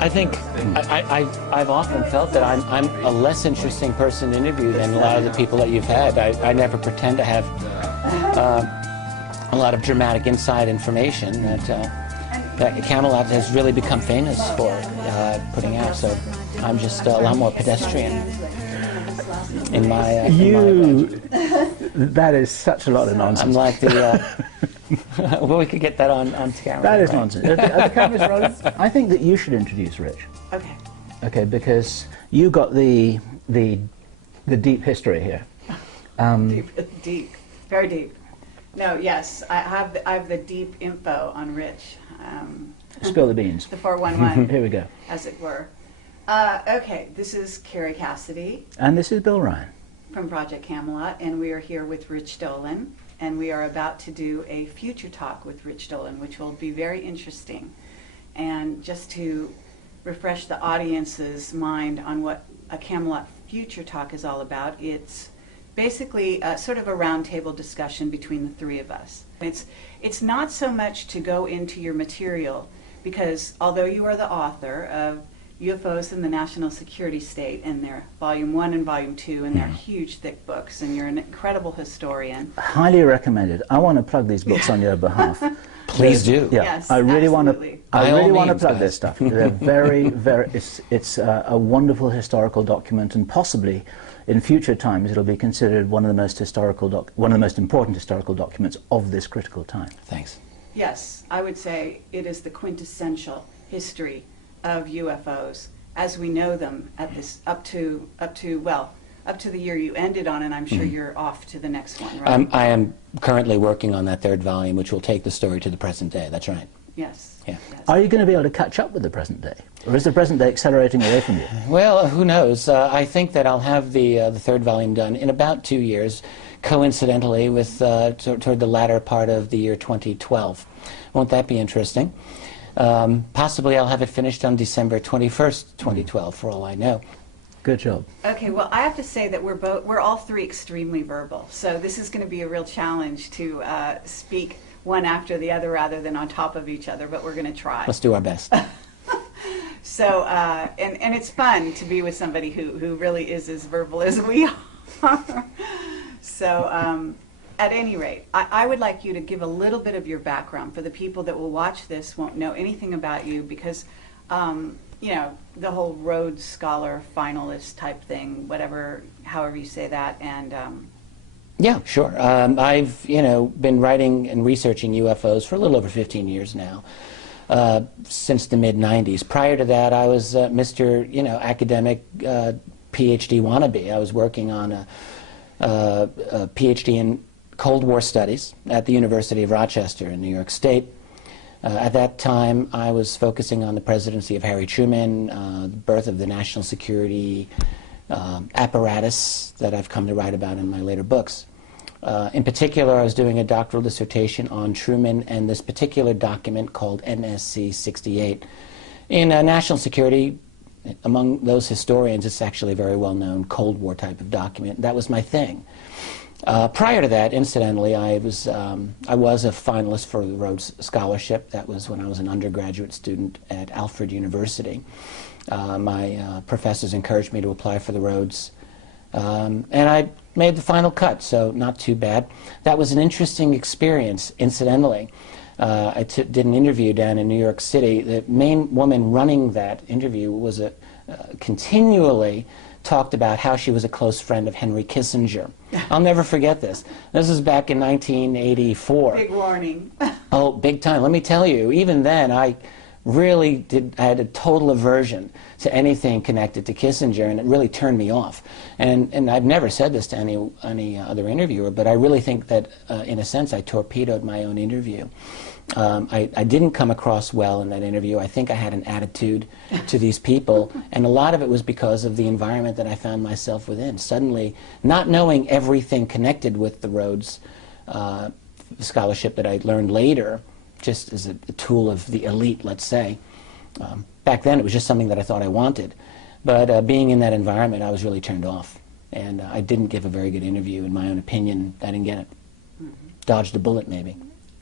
I think I've often felt that I'm a less interesting person to interview than a lot of the people that you've had. I never pretend to have a lot of dramatic inside information that Camelot has really become famous for putting out. So I'm just a lot more pedestrian in my. That is such a lot of nonsense. I'm like the. Well, we could get that on camera. That is nonsense. Are the cameras rolling? I think that you should introduce Rich. Okay. Okay, because you got the deep history here. Deep, very deep. No, yes, I have the deep info on Rich. Spill the beans. The 411. Here we go. As it were. Okay, this is Carrie Cassidy. And this is Bill Ryan. From Project Camelot, and we are here with Rich Dolan, and we are about to do a future talk with Rich Dolan, which will be very interesting. And just to refresh the audience's mind on what a Camelot future talk is all about, it's basically sort of a roundtable discussion between the three of us. It's not so much to go into your material, because although you are the author of UFOs in the National Security State, and they're Volume 1 and Volume 2, and they're huge, thick books, and you're an incredible historian. Highly recommended. I want to plug these books on your behalf. Please do. Yeah, yes, I really want absolutely. to. I really want to means, plug guys. this stuff. They're very, very. It's a wonderful historical document, and possibly in future times it'll be considered one of the most important historical documents of this critical time. Thanks. Yes, I would say it is the quintessential history of UFOs as we know them at this up to the year you ended on, and I'm sure you're off to the next one, right? I am currently working on that third volume, which will take the story to the present day. That's right. Yes. Yeah. Yes. Are you going to be able to catch up with the present day, or is the present day accelerating away from you? Well, who knows? I think that I'll have the third volume done in about 2 years, coincidentally with toward the latter part of the year 2012. Won't that be interesting? Possibly I'll have it finished on December 21st, 2012, for all I know. Good job. Okay, well, I have to say that we're all three extremely verbal, so this is going to be a real challenge to speak one after the other rather than on top of each other, but we're going to try. Let's do our best. So, and it's fun to be with somebody who really is as verbal as we are. So, at any rate, I would like you to give a little bit of your background for the people that will watch this, won't know anything about you, because, you know, the whole Rhodes Scholar finalist type thing, whatever, however you say that, and... Yeah, sure. I've, been writing and researching UFOs for a little over 15 years now, since the mid-90s. Prior to that, I was Mr., academic PhD wannabe. I was working on a PhD in Cold War Studies at the University of Rochester in New York State. At that time, I was focusing on the presidency of Harry Truman, the birth of the national security apparatus that I've come to write about in my later books. In particular, I was doing a doctoral dissertation on Truman and this particular document called NSC 68. In national security, among those historians, it's actually a very well-known Cold War type of document. That was my thing. Prior to that, incidentally, I was a finalist for the Rhodes Scholarship. That was when I was an undergraduate student at Alfred University. My professors encouraged me to apply for the Rhodes, and I made the final cut, so not too bad. That was an interesting experience, incidentally. I did an interview down in New York City. The main woman running that interview was continually talked about how she was a close friend of Henry Kissinger. I'll never forget this. This was back in 1984. Big warning. Oh, big time. Let me tell you, even then I had a total aversion to anything connected to Kissinger, and it really turned me off. And I've never said this to any other interviewer, but I really think that, in a sense, I torpedoed my own interview. I didn't come across well in that interview. I think I had an attitude to these people, and a lot of it was because of the environment that I found myself within. Suddenly, not knowing everything connected with the Rhodes Scholarship that I learned later, just as a tool of the elite, let's say. Back then, it was just something that I thought I wanted. But being in that environment, I was really turned off. And I didn't give a very good interview, in my own opinion. I didn't get it. Dodged a bullet, maybe.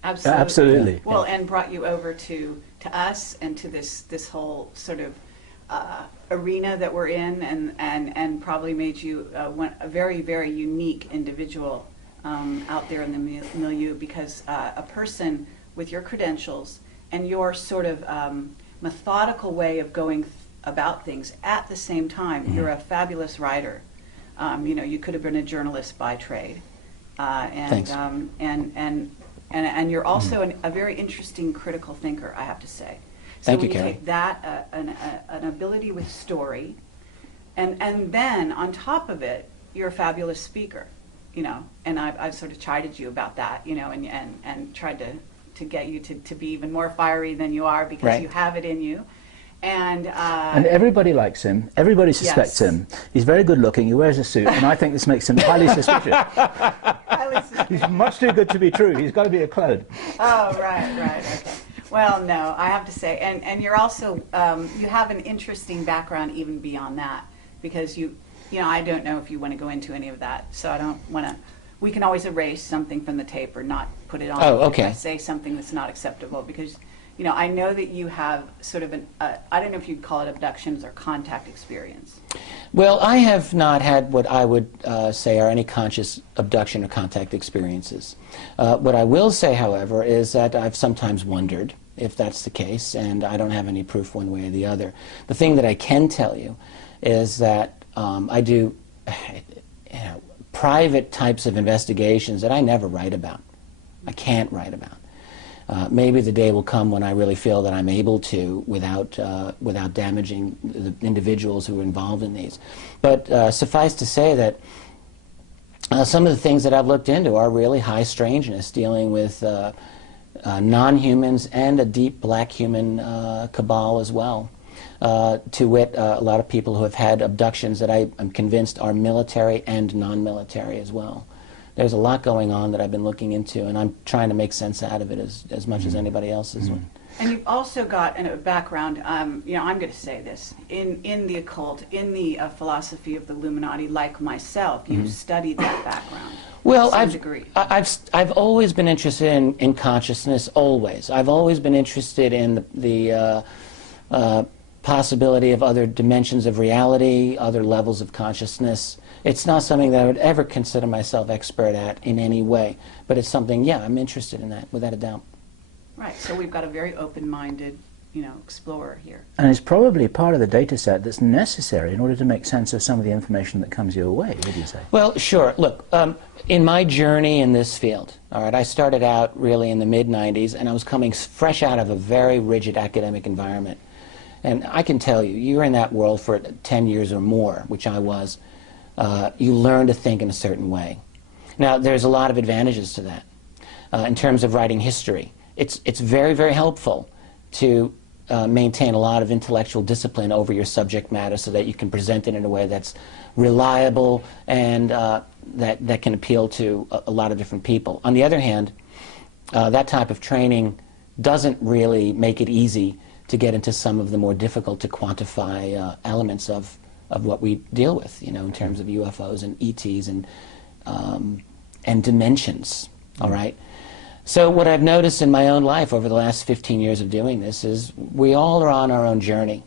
Absolutely. Absolutely. Well, and brought you over to us and to this whole sort of arena that we're in, and probably made you a very, very unique individual out there in the milieu, because a person with your credentials and your sort of methodical way of going about things at the same time, you're a fabulous writer. You know, you could have been a journalist by trade, Thanks. And you're also a very interesting critical thinker, I have to say. So Thank you, when you Carrie. take that, an ability with story, and then on top of it, you're a fabulous speaker, you know. And I've sort of chided you about that, you know, and tried to get you to be even more fiery than you are, because Right. you have it in you. And everybody likes him. Everybody suspects Yes. him. He's very good looking. He wears a suit, and I think this makes him highly suspicious. highly suspicious. He's much too good to be true. He's got to be a clone. Oh, right, okay. Well, no, I have to say, and you're also, you have an interesting background even beyond that, because you know, I don't know if you want to go into any of that, so I don't want to, we can always erase something from the tape or not put it on. Oh, okay. If I say something that's not acceptable, because, you know, I know that you have sort of I don't know if you'd call it abductions or contact experience. Well, I have not had what I would say are any conscious abduction or contact experiences. What I will say, however, is that I've sometimes wondered if that's the case, and I don't have any proof one way or the other. The thing that I can tell you is that I do private types of investigations that I never write about. I can't write about. Maybe the day will come when I really feel that I'm able to without damaging the individuals who are involved in these. But suffice to say that some of the things that I've looked into are really high strangeness, dealing with non-humans and a deep black human cabal as well. To wit, a lot of people who have had abductions that I'm convinced are military and non-military as well. There's a lot going on that I've been looking into, and I'm trying to make sense out of it as much as anybody else is. And you've also got a background, you know, I'm going to say this, in the occult, in the philosophy of the Illuminati, like myself. You've studied that background. Well, to some degree. I've always been interested in consciousness, always. I've always been interested in the possibility of other dimensions of reality, other levels of consciousness. It's not something that I would ever consider myself expert at in any way, but it's something, yeah, I'm interested in that, without a doubt. Right, so we've got a very open-minded, you know, explorer here. And it's probably part of the data set that's necessary in order to make sense of some of the information that comes your way, would you say? Well, sure. Look, in my journey in this field, all right, I started out really in the mid-'90s, and I was coming fresh out of a very rigid academic environment. And I can tell you, you're in that world for 10 years or more, which I was. You learn to think in a certain way. Now, there's a lot of advantages to that. In terms of writing history, it's very, very helpful to maintain a lot of intellectual discipline over your subject matter so that you can present it in a way that's reliable and that can appeal to a lot of different people. On the other hand, that type of training doesn't really make it easy to get into some of the more difficult to quantify elements of what we deal with, you know, in terms of UFOs and ETs and dimensions, all right? So what I've noticed in my own life over the last 15 years of doing this is we all are on our own journey.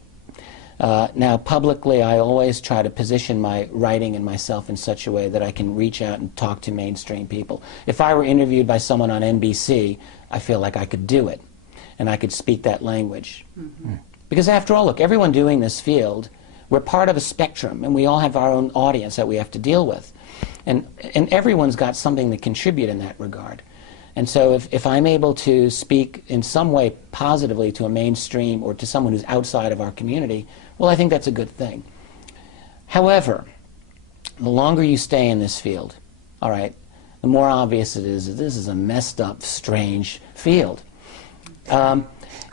Now, publicly, I always try to position my writing and myself in such a way that I can reach out and talk to mainstream people. If I were interviewed by someone on NBC, I feel like I could do it, and I could speak that language. Mm-hmm. Because after all, look, everyone doing this field, we're part of a spectrum, and we all have our own audience that we have to deal with. And everyone's got something to contribute in that regard. And so if I'm able to speak in some way positively to a mainstream or to someone who's outside of our community, well, I think that's a good thing. However, the longer you stay in this field, all right, the more obvious it is that this is a messed up, strange field.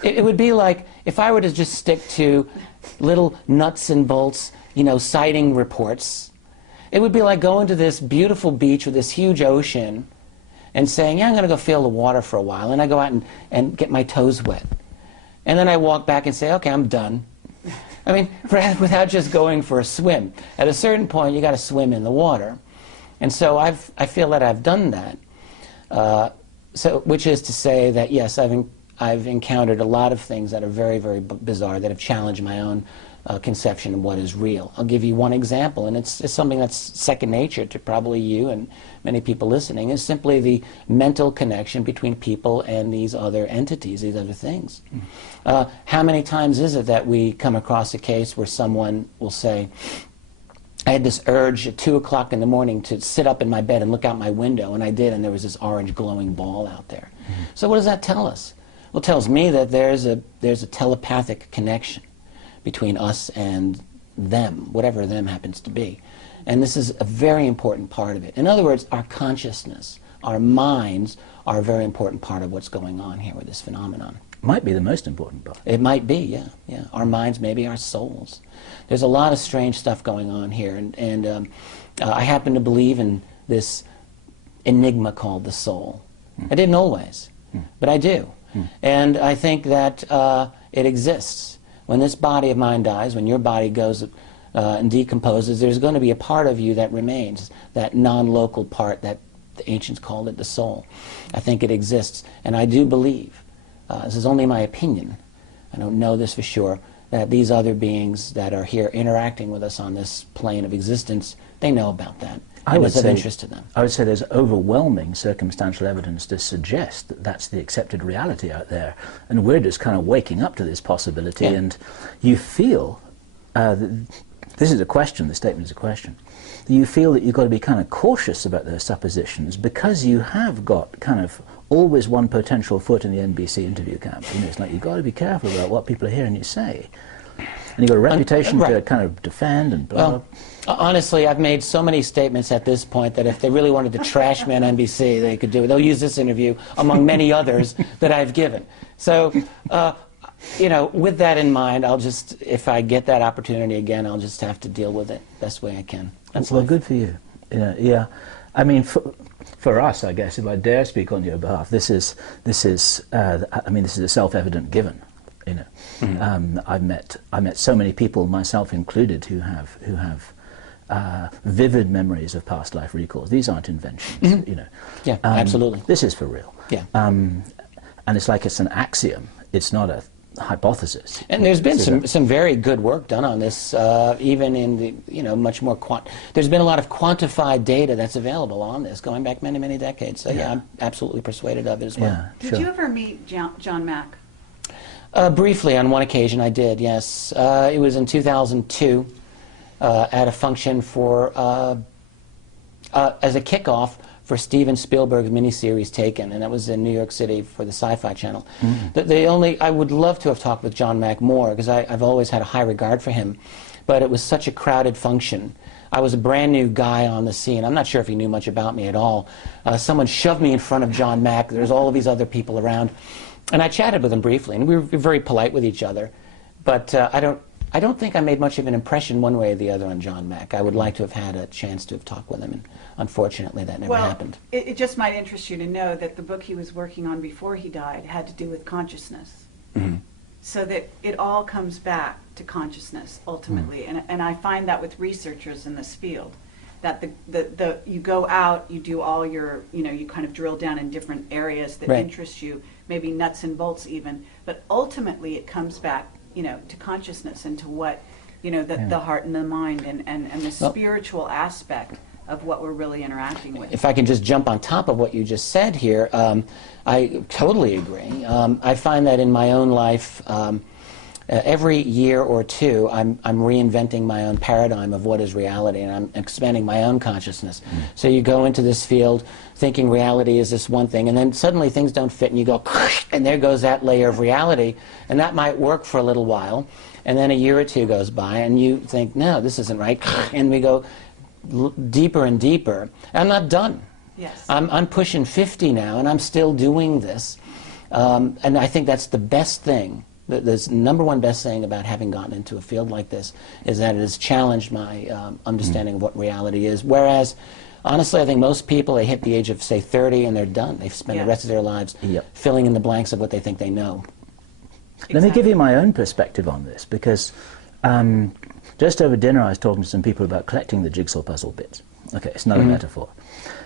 It would be like if I were to just stick to little nuts and bolts, you know, sighting reports. It would be like going to this beautiful beach with this huge ocean and saying, yeah, I'm going to go feel the water for a while, and I go out and get my toes wet. And then I walk back and say, okay, I'm done. I mean, without just going for a swim. At a certain point, you got to swim in the water. And so I feel that I've done that. So, which is to say that yes, I've encountered a lot of things that are very, very bizarre, that have challenged my own conception of what is real. I'll give you one example, and it's something that's second nature to probably you and many people listening, is simply the mental connection between people and these other entities, these other things. How many times is it that we come across a case where someone will say, I had this urge at 2 o'clock in the morning to sit up in my bed and look out my window, and I did, and there was this orange glowing ball out there. So what does that tell us? Well, it tells me that there's a telepathic connection between us and them, whatever them happens to be. And this is a very important part of it. In other words, our consciousness, our minds are a very important part of what's going on here with this phenomenon. Might be the most important part. It might be, yeah, yeah. Our minds, maybe our souls. There's a lot of strange stuff going on here, and I happen to believe in this enigma called the soul. I didn't always, but I do. And I think that it exists. When this body of mine dies, when your body goes and decomposes, there's going to be a part of you that remains, that non-local part that the ancients called it the soul. I think it exists, and I do believe, this is only my opinion, I don't know this for sure, that these other beings that are here interacting with us on this plane of existence, they know about that. I would it's of say, interest to them. I would say there's overwhelming circumstantial evidence to suggest that that's the accepted reality out there, and we're just kind of waking up to this possibility. Yeah. And you feel, this is a question, the statement is a question, you feel that you've got to be kind of cautious about those suppositions because you have got kind of always one potential foot in the NBC interview camp. You know, it's like you've got to be careful about what people are hearing you say. And you've got a reputation to kind of defend and blah. Well, honestly, I've made so many statements at this point that if they really wanted to trash me on NBC, they could do it. They'll use this interview among many others that I've given. So, you know, with that in mind, I'll just, if I get that opportunity again, I'll just have to deal with it best way I can. That's well, life. good for you. Yeah. I mean, for us, I guess, if I dare speak on your behalf, this is a self-evident given. You know, I met so many people, myself included, who have vivid memories of past life recalls. These aren't inventions. You know. Yeah, absolutely. This is for real. Yeah. And it's like it's an axiom. It's not a hypothesis. And there's been some very good work done on this, even in the much more there's been a lot of quantified data that's available on this, going back many, many decades. So yeah, I'm absolutely persuaded of it as well. Yeah, Did you ever meet John Mack? Briefly, on one occasion, I did. Yes, it was in 2002 at a function for as a kickoff for Steven Spielberg's miniseries Taken, and that was in New York City for the Sci-Fi Channel. I would love to have talked with John Mack more, because I've always had a high regard for him, but it was such a crowded function. I was a brand new guy on the scene. I'm not sure if he knew much about me at all. Someone shoved me in front of John Mack. There's all of these other people around, and I chatted with him briefly, and we were very polite with each other, but I don't think I made much of an impression one way or the other on John Mack. I would like to have had a chance to have talked with him, and unfortunately that never happened. It just might interest you to know that the book he was working on before he died had to do with consciousness. So that it all comes back to consciousness ultimately. And I find that with researchers in this field, that you go out, you do all your, you kind of drill down in different areas that interest you, maybe nuts and bolts even, but ultimately it comes back to consciousness and to what, the heart and the mind and the spiritual aspect of what we're really interacting with. If I can just jump on top of what you just said here, I totally agree. I find that in my own life, every year or two, I'm reinventing my own paradigm of what is reality, and I'm expanding my own consciousness. So you go into this field thinking reality is this one thing, and then suddenly things don't fit, and you go, and there goes that layer of reality, and that might work for a little while, and then a year or two goes by, and you think, no, this isn't right, and we go deeper and deeper. I'm not done. Yes. I'm pushing 50 now, and I'm still doing this, and I think that's the best thing. The number one best thing about having gotten into a field like this is that it has challenged my understanding of what reality is. Whereas, honestly, I think most people, they hit the age of, say, 30 and they're done. They've spent the rest of their lives filling in the blanks of what they think they know. Let me give you my own perspective on this, because just over dinner I was talking to some people about collecting the jigsaw puzzle bits. Okay, it's not a metaphor.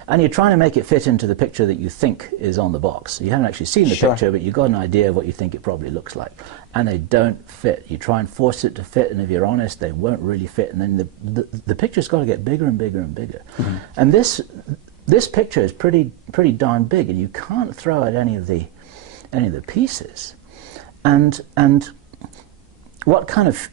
And you're trying to make it fit into the picture that you think is on the box. You haven't actually seen the picture, but you've got an idea of what you think it probably looks like. And they don't fit. You try and force it to fit, and if you're honest, they won't really fit. And then the picture's got to get bigger and bigger and bigger. And this picture is pretty darn big, and you can't throw out any of the pieces. And what kind of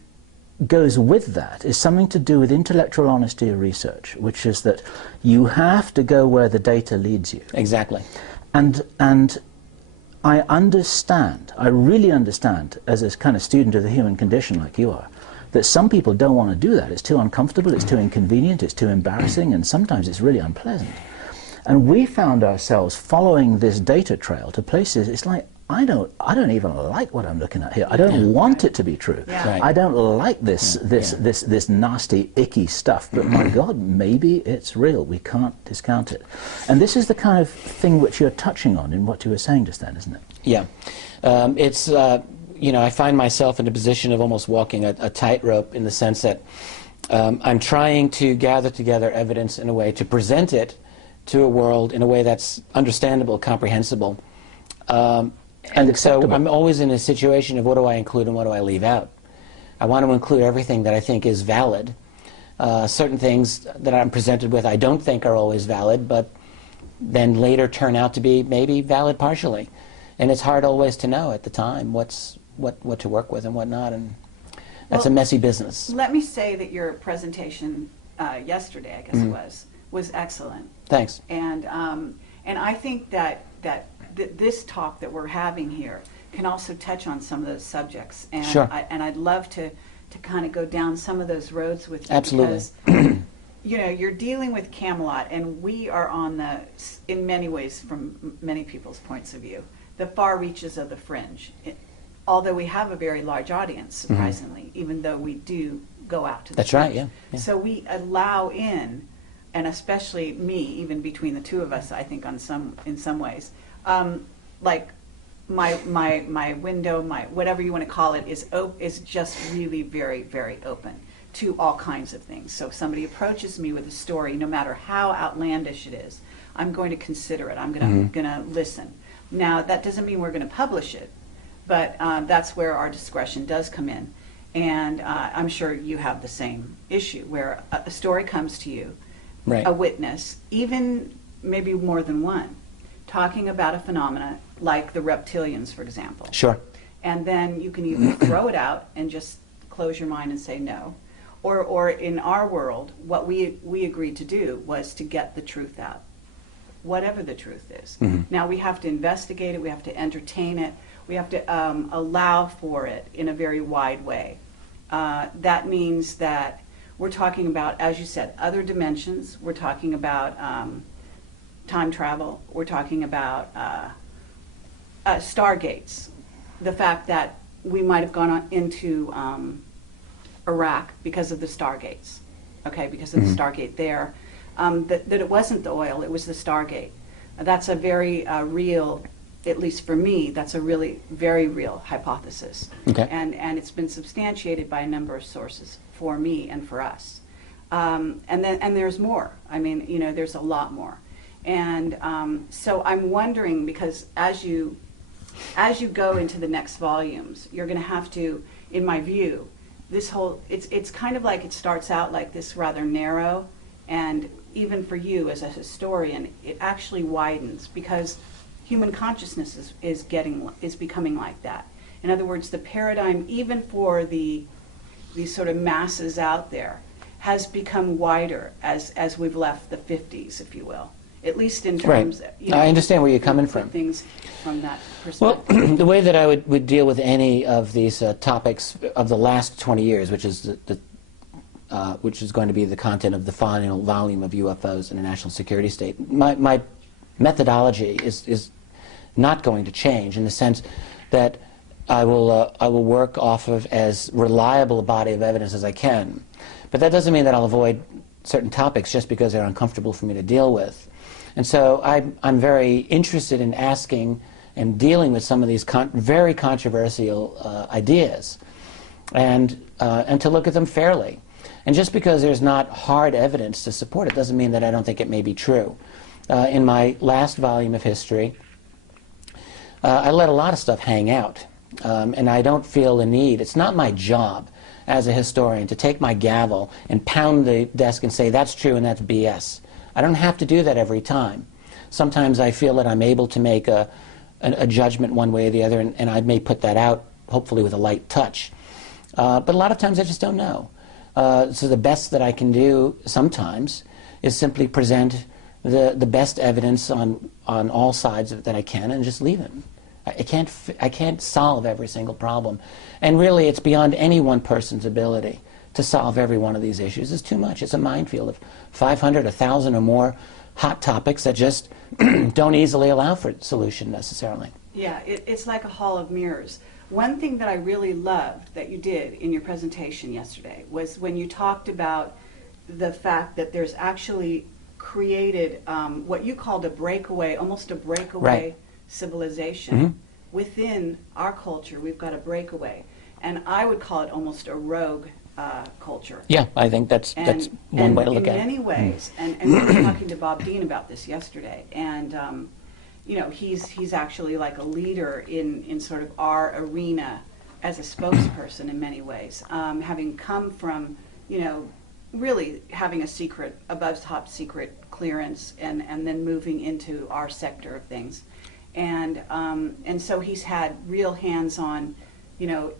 goes with that is something to do with intellectual honesty of research, which is that you have to go where the data leads you. Exactly. And I understand, I really understand, as a kind of student of the human condition like you are, that some people don't want to do that. It's too uncomfortable, it's too inconvenient, it's too embarrassing, and sometimes it's really unpleasant. And we found ourselves following this data trail to places, it's like, I don't even like what I'm looking at here. I don't want it to be true. Yeah. Right. I don't like this nasty, icky stuff. But my God, maybe it's real. We can't discount it. And this is the kind of thing which you're touching on in what you were saying just then, isn't it? Yeah. It's, you know, I find myself in a position of almost walking a tightrope in the sense that I'm trying to gather together evidence in a way to present it to a world in a way that's understandable, comprehensible. And so I'm always in a situation of what do I include and what do I leave out. I want to include everything that I think is valid. Certain things that I'm presented with I don't think are always valid, but then later turn out to be maybe valid partially. And it's hard always to know at the time what to work with and what not, and that's a messy business. Let me say that your presentation yesterday, I guess it was excellent. Thanks. And I think that this talk that we're having here can also touch on some of those subjects. And Sure. I'd love to kind of go down some of those roads with you. Absolutely. Because, you know, you're dealing with Camelot, and we are on the, in many ways, from many people's points of view, the far reaches of the fringe. Although we have a very large audience, surprisingly, even though we do go out to the That's fringe. right, yeah. So we allow in, and especially me, even between the two of us, I think in some ways, like my window, my whatever you want to call it, is just really very, very open to all kinds of things. So if somebody approaches me with a story, no matter how outlandish it is, I'm going to consider it. I'm going to listen. Now, that doesn't mean we're going to publish it, but that's where our discretion does come in. And I'm sure you have the same issue, where a story comes to you, Right. a witness, even maybe more than one, talking about a phenomena like the reptilians, for example. Sure. And then you can either throw it out and just close your mind and say no, or in our world, what we agreed to do was to get the truth out, whatever the truth is. Now we have to investigate it, we have to entertain it, we have to allow for it in a very wide way. That means that we're talking about, as you said, other dimensions. We're talking about time travel. We're talking about stargates. The fact that we might have gone into Iraq because of the stargates, okay, because of the Stargate there. That it wasn't the oil, it was the Stargate. That's a very real, at least for me, that's a really very real hypothesis. Okay. And it's been substantiated by a number of sources for me and for us. And there's more. I mean, you know, there's a lot more. And so I'm wondering, because as you go into the next volumes, you're going to have to, in my view, this whole, it's kind of like it starts out like this rather narrow, and even for you as a historian, it actually widens, because human consciousness is becoming like that. In other words, the paradigm, even for these sort of masses out there, has become wider as we've left the 50s, if you will. At least in terms, Right. you know, I understand where you're coming put from. things from that Well, perspective. the way that I would deal with any of these topics of the last 20 years, which is which is going to be the content of the final volume of UFOs in a national security state, my methodology is not going to change, in the sense that I will work off of as reliable a body of evidence as I can. But that doesn't mean that I'll avoid certain topics just because they're uncomfortable for me to deal with. And so I'm very interested in asking and dealing with some of these very controversial ideas, and to look at them fairly. And just because there's not hard evidence to support it doesn't mean that I don't think it may be true. In my last volume of history, I let a lot of stuff hang out, and I don't feel the need. It's not my job as a historian to take my gavel and pound the desk and say that's true and that's BS. I don't have to do that every time. Sometimes I feel that I'm able to make a judgment one way or the other, and I may put that out, hopefully with a light touch. But a lot of times I just don't know. So the best that I can do sometimes is simply present the best evidence on all sides that I can and just leave it. I can't solve every single problem. And really it's beyond any one person's ability to solve every one of these issues. It's too much. It's a minefield of 500, 1,000 or more hot topics that just don't easily allow for solution necessarily. Yeah, it's like a hall of mirrors. One thing that I really loved that you did in your presentation yesterday was when you talked about the fact that there's actually created what you called a breakaway, almost a breakaway civilization. Within our culture. We've got a breakaway. And I would call it almost a rogue culture. Yeah, I think that's one way to look at it. In many ways, and we were talking to Bob Dean about this yesterday, and you know, he's actually like a leader in sort of our arena as a spokesperson in many ways, having come from, you know, really having a secret, above top secret clearance, and then moving into our sector of things. And so he's had real hands-on, you know,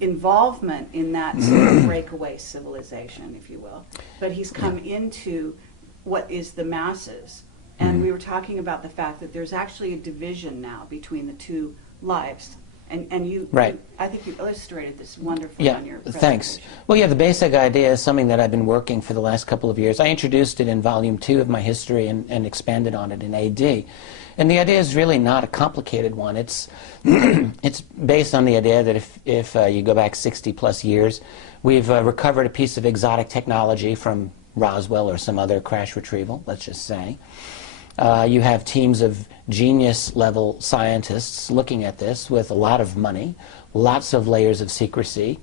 involvement in that sort of breakaway civilization, if you will. But he's come into what is the masses. And we were talking about the fact that there's actually a division now between the two lives. And you, I think you illustrated this wonderfully on your presentation. Thanks. Well, yeah, the basic idea is something that I've been working for the last couple of years. I introduced it in Volume 2 of my history and expanded on it in AD. And the idea is really not a complicated one. It's it's based on the idea that if you go back 60-plus years, we've recovered a piece of exotic technology from Roswell or some other crash retrieval, let's just say. You have teams of genius-level scientists looking at this with a lot of money, lots of layers of secrecy,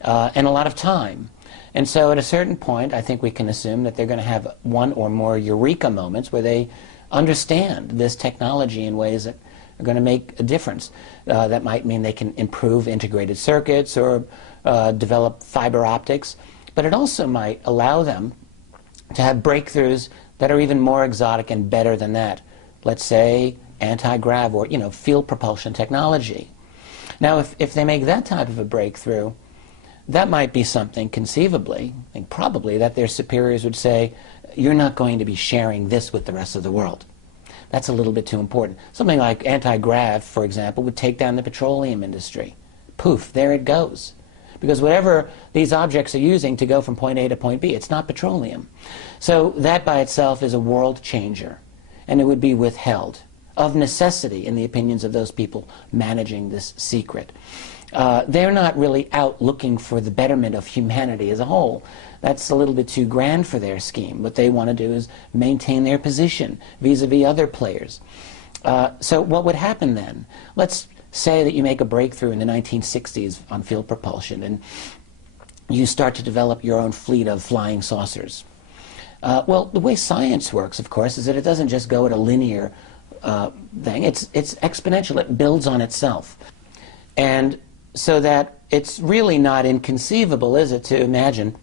and a lot of time. And so at a certain point, I think we can assume that they're going to have one or more eureka moments where they understand this technology in ways that are going to make a difference. That might mean they can improve integrated circuits or develop fiber optics, but it also might allow them to have breakthroughs that are even more exotic and better than that. Let's say anti-grav or, you know, field propulsion technology. Now, if they make that type of a breakthrough, that might be something conceivably, I think probably, that their superiors would say, you're not going to be sharing this with the rest of the world. That's a little bit too important. Something like anti-grav, for example, would take down the petroleum industry. Poof, there it goes. Because whatever these objects are using to go from point A to point B, it's not petroleum. So that by itself is a world changer, and it would be withheld of necessity in the opinions of those people managing this secret. They're not really out looking for the betterment of humanity as a whole. That's a little bit too grand for their scheme. What they want to do is maintain their position vis-a-vis other players. So what would happen then? Let's say that you make a breakthrough in the 1960s on field propulsion and you start to develop your own fleet of flying saucers. Well, the way science works, of course, is that it doesn't just go at a linear thing. It's exponential. It builds on itself. And so that it's really not inconceivable, is it, to imagine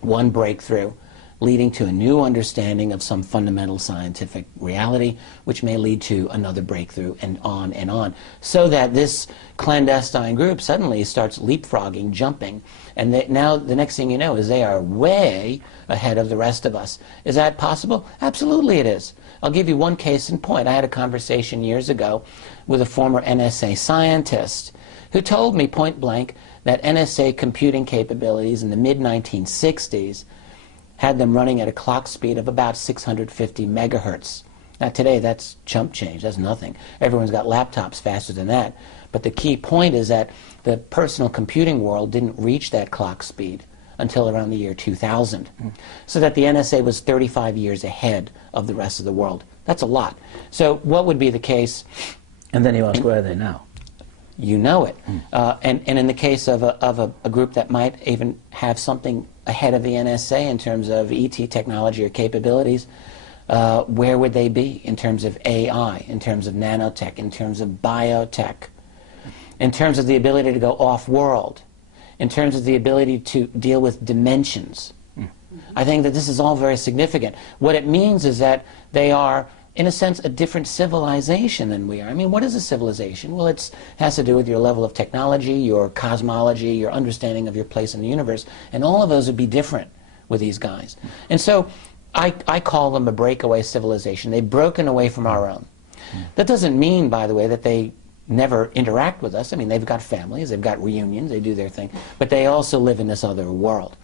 one breakthrough leading to a new understanding of some fundamental scientific reality, which may lead to another breakthrough, and on, so that this clandestine group suddenly starts leapfrogging, jumping, and now the next thing you know is they are way ahead of the rest of us. Is that possible? Absolutely it is. I'll give you one case in point. I had a conversation years ago with a former NSA scientist who told me point blank that NSA computing capabilities in the mid-1960s had them running at a clock speed of about 650 megahertz. Now today that's chump change, that's nothing. Everyone's got laptops faster than that. But the key point is that the personal computing world didn't reach that clock speed until around the year 2000. So that the NSA was 35 years ahead of the rest of the world. That's a lot. So what would be the case? And then you ask, where are they now? you know it. And in the case of a group that might even have something ahead of the NSA in terms of ET technology or capabilities, where would they be in terms of AI, in terms of nanotech, in terms of biotech, in terms of the ability to go off-world, in terms of the ability to deal with dimensions? I think that this is all very significant. What it means is that they are, in a sense, a different civilization than we are. I mean, what is a civilization? Well, it has to do with your level of technology, your cosmology, your understanding of your place in the universe, and all of those would be different with these guys. And so I call them a breakaway civilization. They've broken away from our own. That doesn't mean, by the way, that they never interact with us. I mean, they've got families, they've got reunions, they do their thing, but they also live in this other world.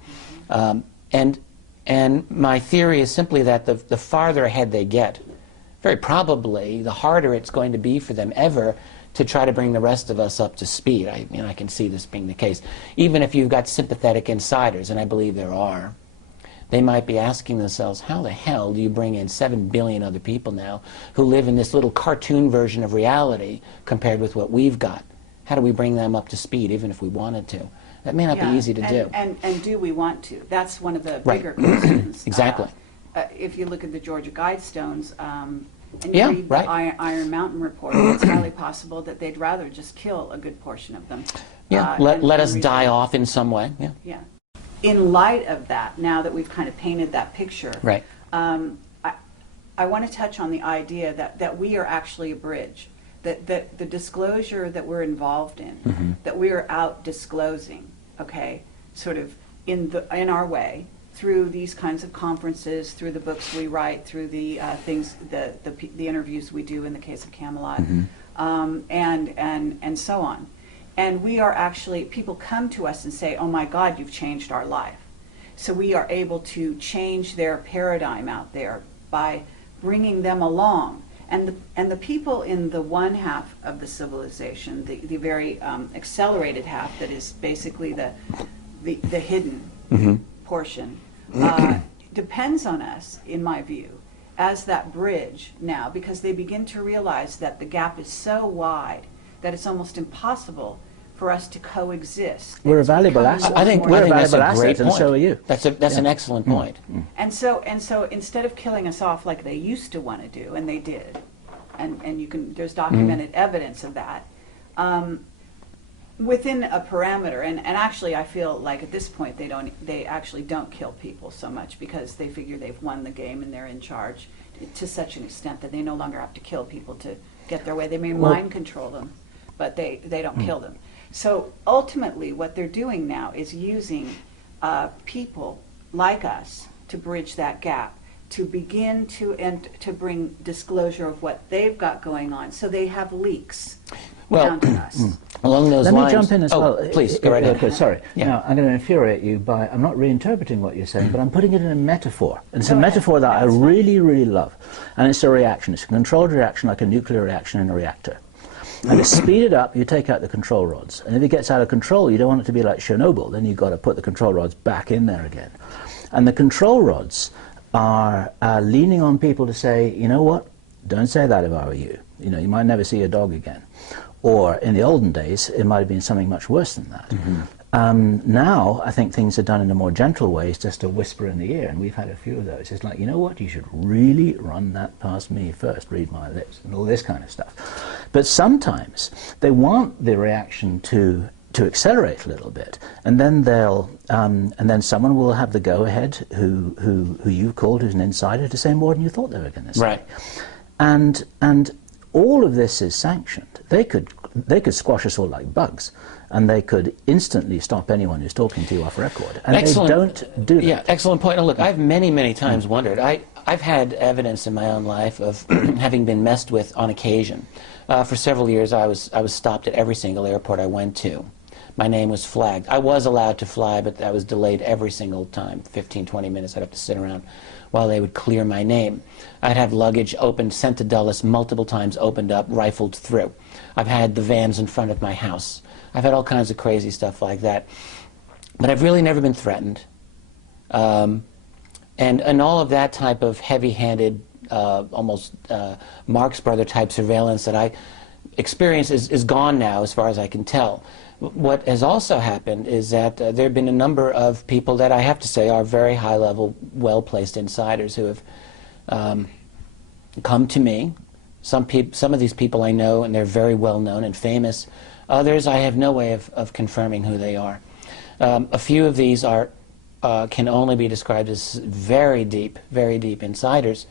And my theory is simply that the farther ahead they get, very probably the harder it's going to be for them ever to try to bring the rest of us up to speed. I can see this being the case. Even if you've got sympathetic insiders, and I believe there are, they might be asking themselves, how the hell do you bring in 7 billion other people now who live in this little cartoon version of reality compared with what we've got? How do we bring them up to speed, even if we wanted to? That may not be easy to do. And do we want to? That's one of the bigger questions. Exactly. If you look at the Georgia Guidestones and you read the Iron Mountain report, it's highly possible that they'd rather just kill a good portion of them. Let us die off in some way. Yeah. In light of that, now that we've kind of painted that picture, I want to touch on the idea that we are actually a bridge. That the disclosure that we're involved in, that we are out disclosing, okay, sort of in our way, through these kinds of conferences, through the books we write, through the things, the interviews we do in the case of Camelot, and so on. And we are actually, people come to us and say, oh my God, you've changed our life. So we are able to change their paradigm out there by bringing them along. And the people in the one half of the civilization, the very accelerated half that is basically the hidden portion, depends on us, in my view, as that bridge now, because they begin to realize that the gap is so wide that it's almost impossible for us to coexist. We're a valuable asset. I think that's a great point. And so are you. That's an excellent point. And so instead of killing us off like they used to want to do, and they did, and there's documented evidence of that, within a parameter, and actually I feel like at this point they actually don't kill people so much because they figure they've won the game and they're in charge to such an extent that they no longer have to kill people to get their way. They may mind control them, but they don't kill them. So ultimately what they're doing now is using people like us to bridge that gap, to begin to bring disclosure of what they've got going on, so they have leaks down to us. Along those lines... Let me jump in as well. Please, go right ahead. Sorry. Now, I'm going to infuriate you by... I'm not reinterpreting what you're saying, but I'm putting it in a metaphor. And it's a metaphor that I really, really love. And it's a reaction. It's a controlled reaction, like a nuclear reaction in a reactor. And to speed it up, you take out the control rods. And if it gets out of control, you don't want it to be like Chernobyl. Then you've got to put the control rods back in there again. And the control rods are leaning on people to say, you know what, don't say that if I were you. You know, you might never see your dog again. Or in the olden days, it might have been something much worse than that. Now, I think things are done in a more gentle way. It's just a whisper in the ear, and we've had a few of those. It's like, you know what, you should really run that past me first, read my lips, and all this kind of stuff. But sometimes they want the reaction to accelerate a little bit, and then and then someone will have the go-ahead who you've called, who's an insider, to say more than you thought they were going to say. Right. And all of this is sanctioned. They could squash us all like bugs, and they could instantly stop anyone who's talking to you off record. And they don't do that. Yeah, excellent point. Now, look, I've many times wondered. I've had evidence in my own life of having been messed with on occasion. For several years, I was stopped at every single airport I went to. My name was flagged. I was allowed to fly, but I was delayed every single time, 15, 20 minutes. I'd have to sit around while they would clear my name. I'd have luggage opened, sent to Dulles multiple times, opened up, rifled through. I've had the vans in front of my house. I've had all kinds of crazy stuff like that. But I've really never been threatened. And all of that type of heavy-handed, almost Marx Brother type surveillance that experience is gone now, as far as I can tell. What has also happened is that there have been a number of people that I have to say are very high-level, well-placed insiders who have come to me. Some of these people I know, and they're very well-known and famous. Others, I have no way of confirming who they are. A few of these are can only be described as very deep insiders.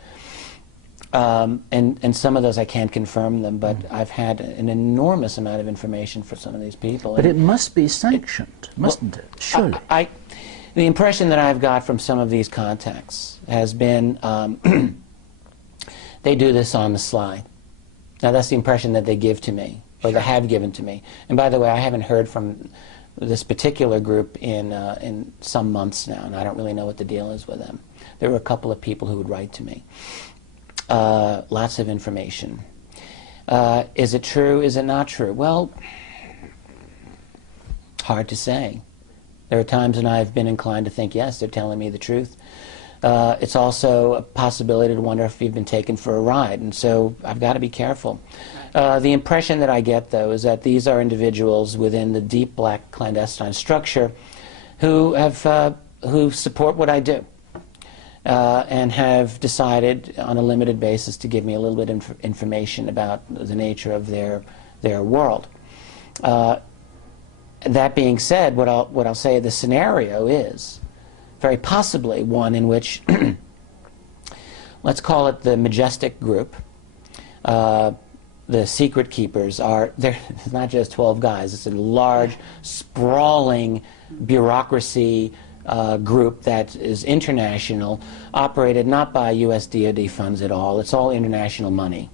And some of those I can't confirm them, but I've had an enormous amount of information for some of these people. But it must be sanctioned, mustn't it? Surely. The impression that I've got from some of these contacts has been they do this on the sly. Now that's the impression that they give to me, or they have given to me. And by the way, I haven't heard from this particular group in some months now, and I don't really know what the deal is with them. There were a couple of people who would write to me. Lots of information. Is it true? Is it not true? Well, hard to say. There are times when I've been inclined to think, yes, they're telling me the truth. It's also a possibility to wonder if you've been taken for a ride, and so I've got to be careful. The impression that I get, though, is that these are individuals within the deep black clandestine structure who support what I do. And have decided on a limited basis to give me a little bit of information about the nature of their world. That being said, what I'll say the scenario is very possibly one in which, let's call it the Majestic group, the secret keepers it's not just 12 guys, it's a large, sprawling bureaucracy group that is international, operated not by U.S. DoD funds at all. It's all international money,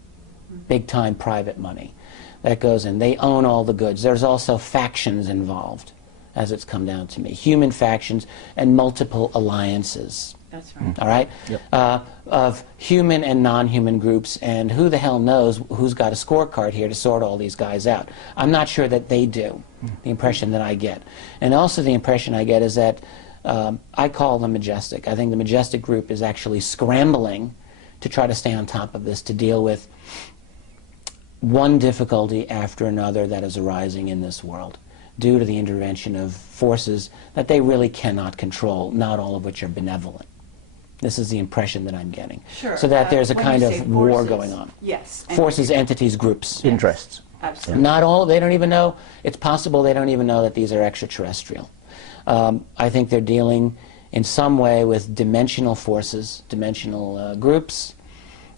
big-time private money that goes in. They own all the goods. There's also factions involved, as it's come down to me. Human factions and multiple alliances. That's right. All right? Yep. Of human and non-human groups, and who the hell knows who's got a scorecard here to sort all these guys out. I'm not sure that they do, the impression that I get. And also the impression I get is that I call them Majestic. I think the Majestic group is actually scrambling to try to stay on top of this, to deal with one difficulty after another that is arising in this world due to the intervention of forces that they really cannot control, not all of which are benevolent. This is the impression that I'm getting. Sure. So that there's a When kind you of say war forces, going on. Yes. Forces, entities, groups. Interests. Absolutely. Not all, they don't even know, it's possible they don't even know that these are extraterrestrial. I think they're dealing in some way with dimensional forces, dimensional groups.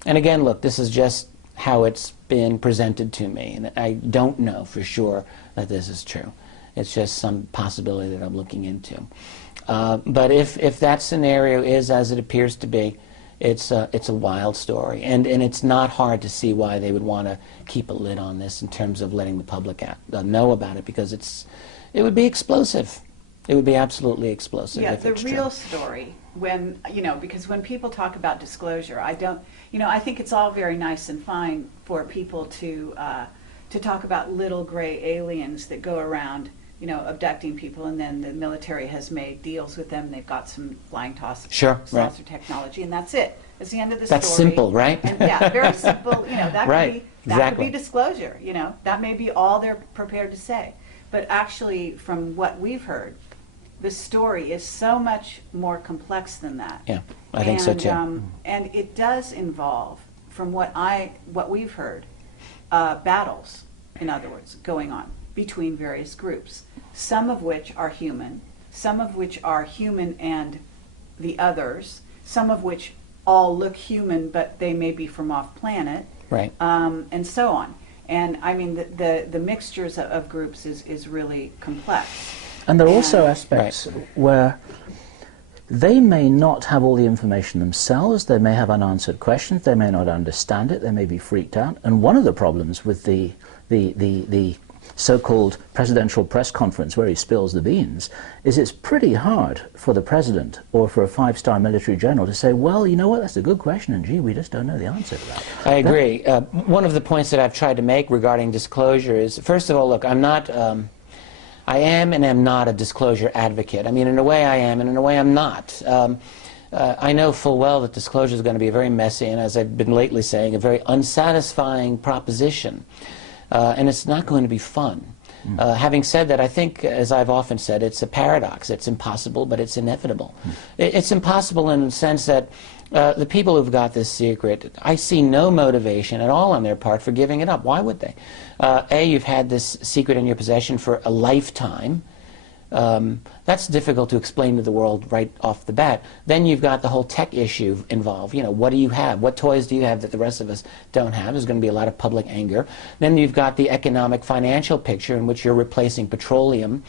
And again, look, this is just how it's been presented to me, and I don't know for sure that this is true. It's just some possibility that I'm looking into. But if that scenario is as it appears to be, it's a wild story, and it's not hard to see why they would want to keep a lid on this in terms of letting the public know about it, because it would be explosive. It would be absolutely explosive. Yeah, if the it's real true. story, when, because when people talk about disclosure, I think it's all very nice and fine for people to talk about little gray aliens that go around, abducting people, and then the military has made deals with them. They've got some flying saucer right. technology, and that's it. That's the end of the That's story. simple, right? And, yeah, very simple. That Right, could be disclosure. That may be all they're prepared to say. But actually, from what we've heard, the story is so much more complex than that. Yeah, I think so too. And it does involve, from what we've heard, battles, in other words, going on between various groups, some of which are human, some of which are human and the others, some of which all look human but they may be from off planet, Right. And so on. And I mean, the mixtures of groups is really complex. And there are also aspects where they may not have all the information themselves, they may have unanswered questions, they may not understand it, they may be freaked out. And one of the problems with the so-called presidential press conference where he spills the beans is it's pretty hard for the president or for a five-star military general to say, well, you know what, that's a good question, and gee, we just don't know the answer to that. I agree. One of the points that I've tried to make regarding disclosure is, first of all, look, I am and am not a disclosure advocate. I mean, in a way I am, and in a way I'm not. I know full well that disclosure is going to be very messy, and as I've been lately saying, a very unsatisfying proposition. and it's not going to be fun. Having said that, I think, as I've often said, it's a paradox. It's impossible, but it's inevitable. It's impossible in the sense that the people who've got this secret, I see no motivation at all on their part for giving it up. Why would they? You've had this secret in your possession for a lifetime. That's difficult to explain to the world right off the bat. Then you've got the whole tech issue involved. You know, what do you have? What toys do you have that the rest of us don't have? There's going to be a lot of public anger. Then you've got the economic financial picture in which you're replacing petroleum.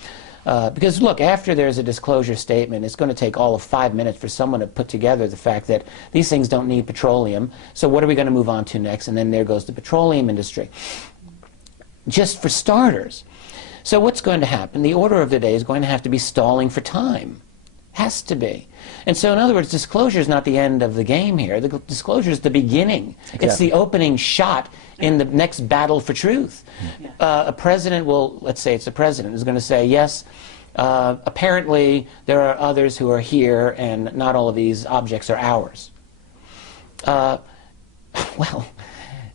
Because look, after there's a disclosure statement, it's going to take all of 5 minutes for someone to put together the fact that these things don't need petroleum. So what are we going to move on to next? And then there goes the petroleum industry. Just for starters. So what's going to happen? The order of the day is going to have to be stalling for time. Has to be. And so in other words, disclosure is not the end of the game here. The disclosure is the beginning. Exactly. It's the opening shot in the next battle for truth. A president will, let's say it's a president, is going to say, yes, apparently there are others who are here and not all of these objects are ours. Well,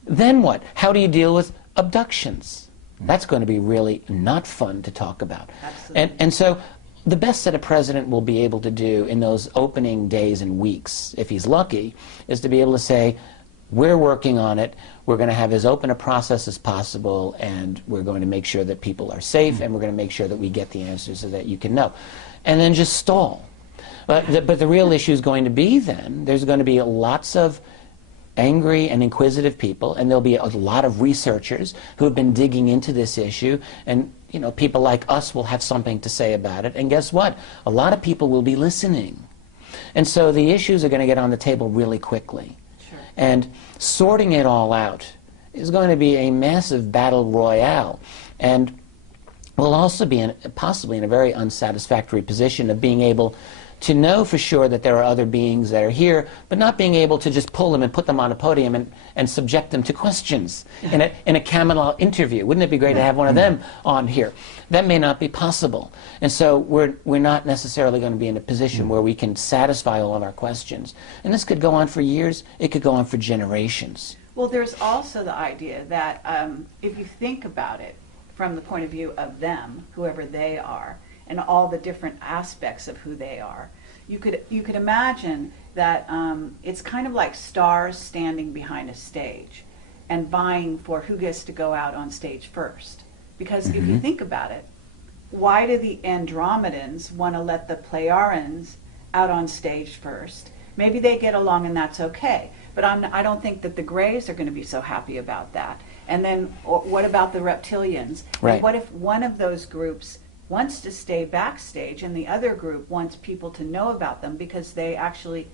then what? How do you deal with abductions? That's going to be really not fun to talk about. And so the best that a president will be able to do in those opening days and weeks, if he's lucky, is to be able to say, we're working on it, we're going to have as open a process as possible, and we're going to make sure that people are safe, and we're going to make sure that we get the answers so that you can know. And then just stall. But the real issue is going to be then, there's going to be lots of angry and inquisitive people, and there'll be a lot of researchers who have been digging into this issue, and you know, people like us will have something to say about it, and guess what? A lot of people will be listening. And so the issues are going to get on the table really quickly. Sure. And sorting it all out is going to be a massive battle royale, and we'll also be possibly in a very unsatisfactory position of being able to know for sure that there are other beings that are here, but not being able to just pull them and put them on a podium and subject them to questions in a Camelot interview. Wouldn't it be great to have one of them on here? That may not be possible. And so we're not necessarily going to be in a position where we can satisfy all of our questions. And this could go on for years. It could go on for generations. Well, there's also the idea that if you think about it from the point of view of them, whoever they are, and all the different aspects of who they are, you could imagine that it's kind of like stars standing behind a stage and vying for who gets to go out on stage first. Because if you think about it, why do the Andromedans want to let the Pleiadians out on stage first? Maybe they get along and that's okay, but I don't think that the Greys are going to be so happy about that. And then what about the Reptilians? Right. And what if one of those groups wants to stay backstage and the other group wants people to know about them because they actually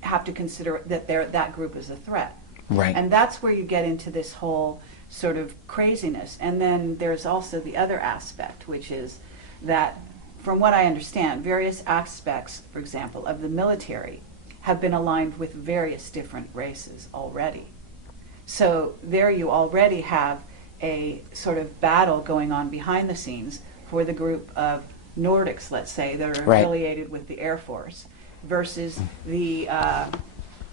have to consider that that group is a threat? Right. And that's where you get into this whole sort of craziness. And then there's also the other aspect, which is that, from what I understand, various aspects, for example, of the military have been aligned with various different races already. So there you already have a sort of battle going on behind the scenes for the group of Nordics, let's say, that are affiliated with the Air Force versus the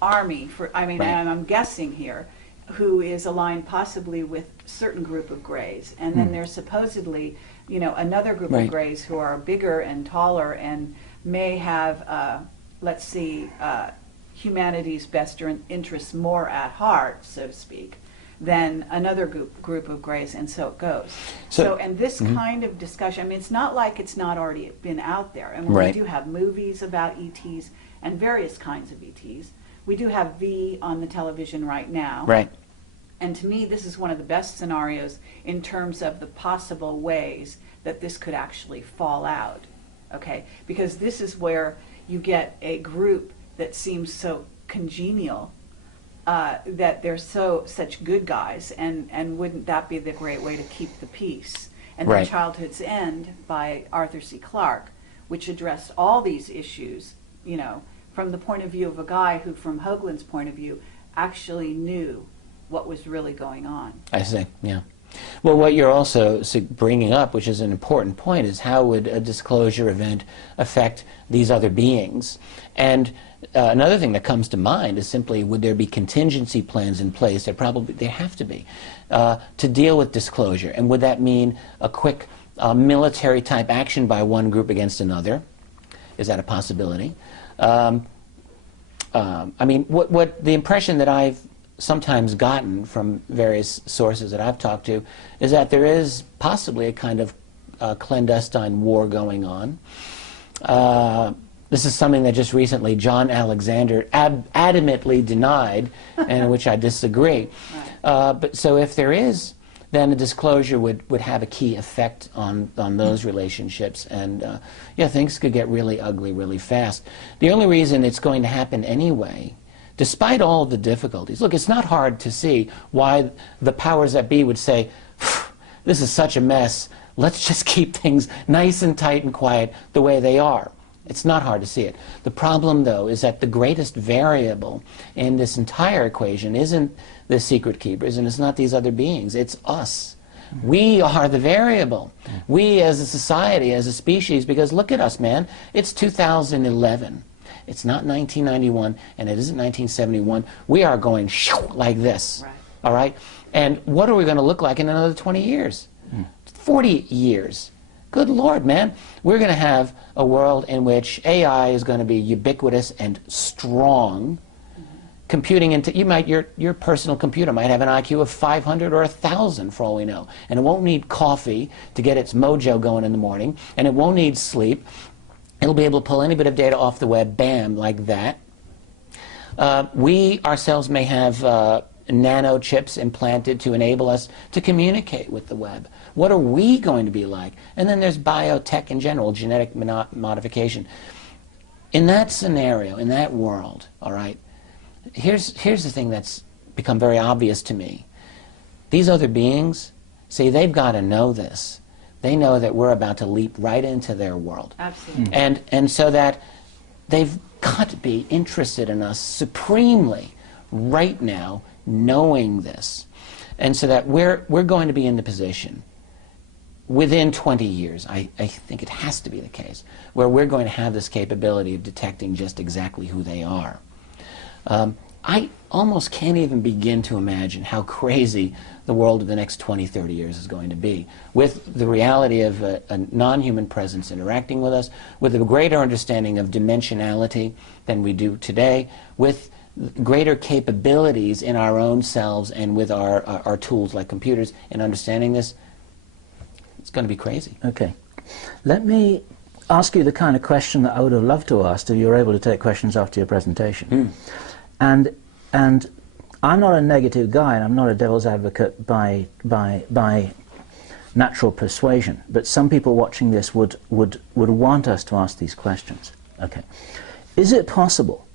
Army, and I'm guessing here, who is aligned possibly with a certain group of Greys. And then there's supposedly, another group of Greys who are bigger and taller and may have, humanity's best interests more at heart, so to speak, than another group of Greys, and so it goes. And this kind of discussion, it's not like it's not already been out there. And we do have movies about ETs and various kinds of ETs. We do have V on the television right now. Right. And to me, this is one of the best scenarios in terms of the possible ways that this could actually fall out. Okay? Because this is where you get a group that seems so congenial, that they're such good guys, and wouldn't that be the great way to keep the peace? And then Childhood's End by Arthur C. Clarke, which addressed all these issues, from the point of view of a guy who, from Hoagland's point of view, actually knew what was really going on. I see, yeah. Well, what you're also bringing up, which is an important point, is how would a disclosure event affect these other beings? And another thing that comes to mind is simply, would there be contingency plans in place? There have to be, to deal with disclosure. And would that mean a quick military-type action by one group against another? Is that a possibility? I mean, what the impression that I've sometimes gotten from various sources that I've talked to is that there is possibly a kind of clandestine war going on. This is something that just recently John Alexander adamantly denied, and which I disagree. But so if there is, then a disclosure would have a key effect on those relationships, and yeah, things could get really ugly really fast. The only reason it's going to happen anyway, despite all of the difficulties, look, it's not hard to see why the powers that be would say, this is such a mess, let's just keep things nice and tight and quiet the way they are. It's not hard to see it. The problem, though, is that the greatest variable in this entire equation isn't the secret keepers, and it's not these other beings. It's us. We are the variable. We as a society, as a species, because look at us, man. It's 2011. It's not 1991, and it isn't 1971. We are going like this, right. All right? And what are we going to look like in another 20 years? 40 years? Good Lord, man. We're going to have a world in which AI is going to be ubiquitous and strong. Computing into, your personal computer might have an IQ of 500 or 1,000 for all we know. And it won't need coffee to get its mojo going in the morning, and it won't need sleep. It'll be able to pull any bit of data off the web, bam, like that. We ourselves may have nano chips implanted to enable us to communicate with the web. What are we going to be like? And then there's biotech in general, genetic modification. In that scenario, in that world, all right, here's the thing that's become very obvious to me. These other beings, see, they've got to know this. They know that we're about to leap right into their world. Absolutely. And so that they've got to be interested in us supremely right now, knowing this. And so that we're going to be in the position within 20 years, I think it has to be the case, where we're going to have this capability of detecting just exactly who they are. I almost can't even begin to imagine how crazy the world of the next 20, 30 years is going to be, with the reality of a non-human presence interacting with us, with a greater understanding of dimensionality than we do today, with greater capabilities in our own selves and with our tools like computers in understanding this. It's going to be crazy. Okay. Let me ask you the kind of question that I would have loved to ask if you were able to take questions after your presentation. And I'm not a negative guy, and I'm not a devil's advocate by natural persuasion, but some people watching this would want us to ask these questions. Okay. Is it possible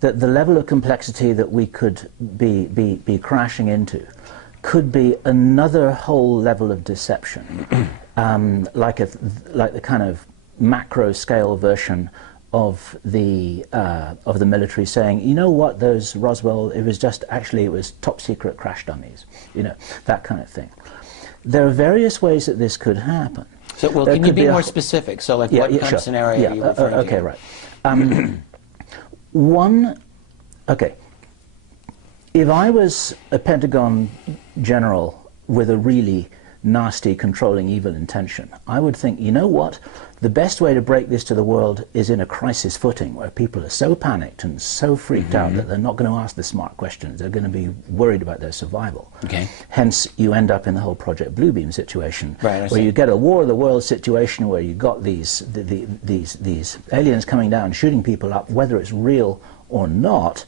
that the level of complexity that we could be crashing into could be another whole level of deception, like the kind of macro scale version of the military saying, you know what, those Roswell, it was top secret crash dummies, that kind of thing. There are various ways that this could happen. So, well, can you be more specific? So, like, what kind of scenario are you referring to? Okay, right. Okay. If I was a Pentagon general with a really nasty, controlling, evil intention, I would think, you know what? The best way to break this to the world is in a crisis footing where people are so panicked and so freaked out that they're not going to ask the smart questions. They're going to be worried about their survival. Okay. Hence, you end up in the whole Project Bluebeam situation, right, where you get a War of the Worlds situation where you've got these aliens coming down, shooting people up, whether it's real or not,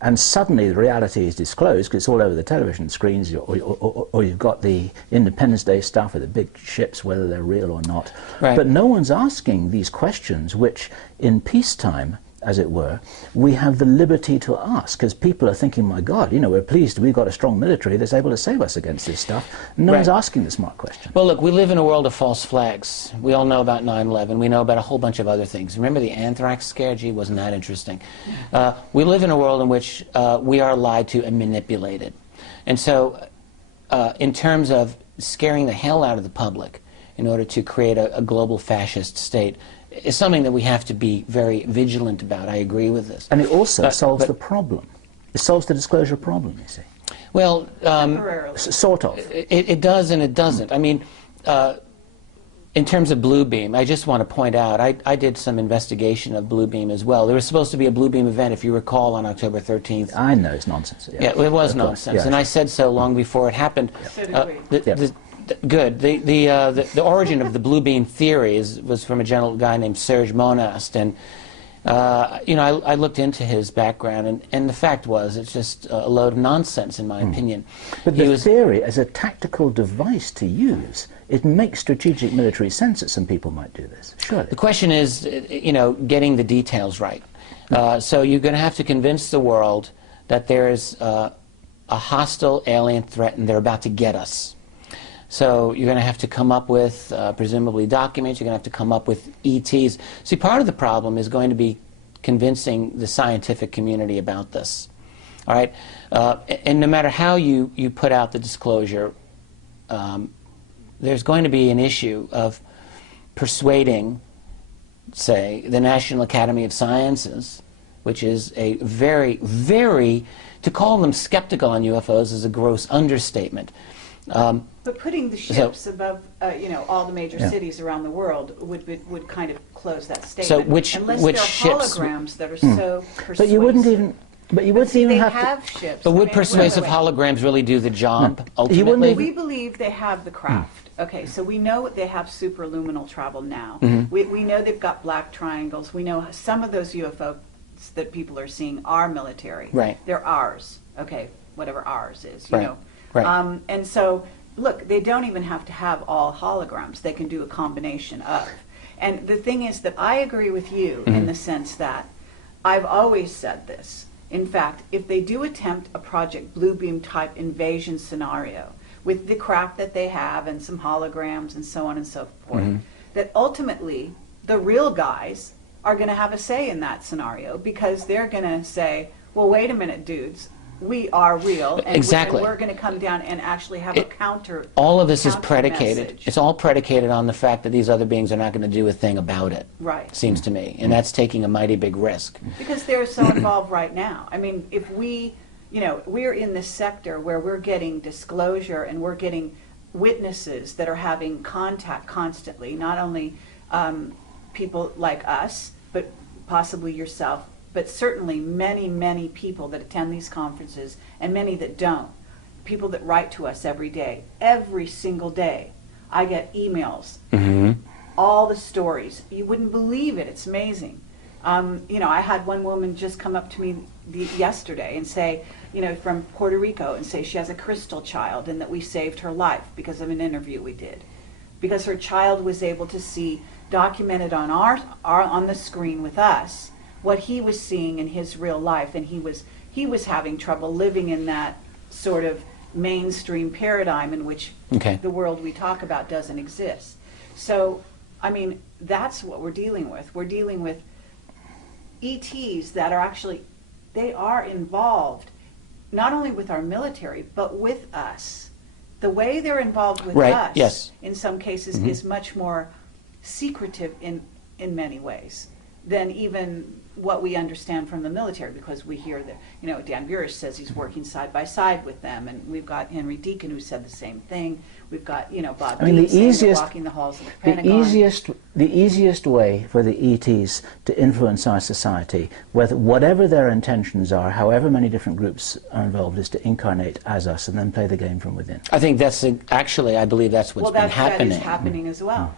and suddenly the reality is disclosed because it's all over the television screens, or you've got the Independence Day stuff with the big ships, whether they're real or not. Right. But no one's asking these questions, which in peacetime, as it were, we have the liberty to ask, because people are thinking, my God, we're pleased we've got a strong military that's able to save us against this stuff. No one's asking the smart question. Well, look, we live in a world of false flags. We all know about 9/11. We know about a whole bunch of other things. Remember the anthrax scare? Gee, wasn't that interesting? We live in a world in which we are lied to and manipulated. And so in terms of scaring the hell out of the public in order to create a global fascist state is something that we have to be very vigilant about. I agree with this. And it also solves the problem. It solves the disclosure problem, you see. Well, sort of. It does and it doesn't. I mean, in terms of Bluebeam, I just want to point out, I did some investigation of Bluebeam as well. There was supposed to be a Bluebeam event, if you recall, on October 13th. I know, it's nonsense. Yeah, it was nonsense, and I said so long before it happened. So did we. Good. The origin of the Bluebeam theory was from a guy named Serge Monast, and you know, I looked into his background, and the fact was, it's just a load of nonsense, in my opinion. But the theory, as a tactical device to use, it makes strategic military sense that some people might do this, surely. The question is, you know, getting the details right. So you're going to have to convince the world that there is a hostile alien threat, and they're about to get us. So you're going to have to come up with, presumably, documents. You're going to have to come up with ETs. See, part of the problem is going to be convincing the scientific community about this. All right? And no matter how you put out the disclosure, there's going to be an issue of persuading, say, the National Academy of Sciences, which is a very, very, to call them skeptical on UFOs is a gross understatement. But putting the ships above, you know, all the major cities around the world would kind of close that statement. So which unless which there are ships? holograms that are so persuasive. But you wouldn't even. But you wouldn't even have to. Ships. But would I mean, persuasive wait. holograms really do the job, ultimately? You wouldn't We believe they have the craft. Okay, so we know they have superluminal travel now. We know they've got black triangles. We know some of those UFOs that people are seeing are military. Right. They're ours. Okay, whatever ours is, you Right. know. Right. And so, look, they don't even have to have all holograms. They can do a combination of. And the thing is that I agree with you in the sense that I've always said this. In fact, if they do attempt a Project Bluebeam type invasion scenario with the craft that they have and some holograms and so on and so forth, that ultimately the real guys are going to have a say in that scenario because they're going to say, well, wait a minute, dudes. We are real, and Exactly. we're going to come down and actually have a counter. All of this is counter predicated. message. It's all predicated on the fact that these other beings are not going to do a thing about it. Right. Seems to me, and that's taking a mighty big risk. Because they're so involved right now. I mean, if we, you know, we're in this sector where we're getting disclosure and we're getting witnesses that are having contact constantly, not only people like us, but possibly yourself, but certainly many, many people that attend these conferences and many that don't. People that write to us every day, every single day. I get emails, all the stories. You wouldn't believe it. It's amazing. You know, I had one woman just come up to me yesterday and say, you know, from Puerto Rico, and say she has a crystal child and that we saved her life because of an interview we did. Because her child was able to see documented on on the screen with us what he was seeing in his real life, and he was having trouble living in that sort of mainstream paradigm in which the world we talk about doesn't exist. So, I mean, that's what we're dealing with. We're dealing with ETs that are actually, they are involved not only with our military, but with us. The way they're involved with us, in some cases, is much more secretive in many ways than even what we understand from the military, because we hear that, you know, Dan Burish says he's working side by side with them, and we've got Henry Deacon who said the same thing. We've got, you know, Bob Dean saying they're walking the halls of the Pentagon. The easiest way for the ETs to influence our society, whatever their intentions are, however many different groups are involved, is to incarnate as us and then play the game from within. I think that's actually, I believe that's what's been happening. That is happening as well.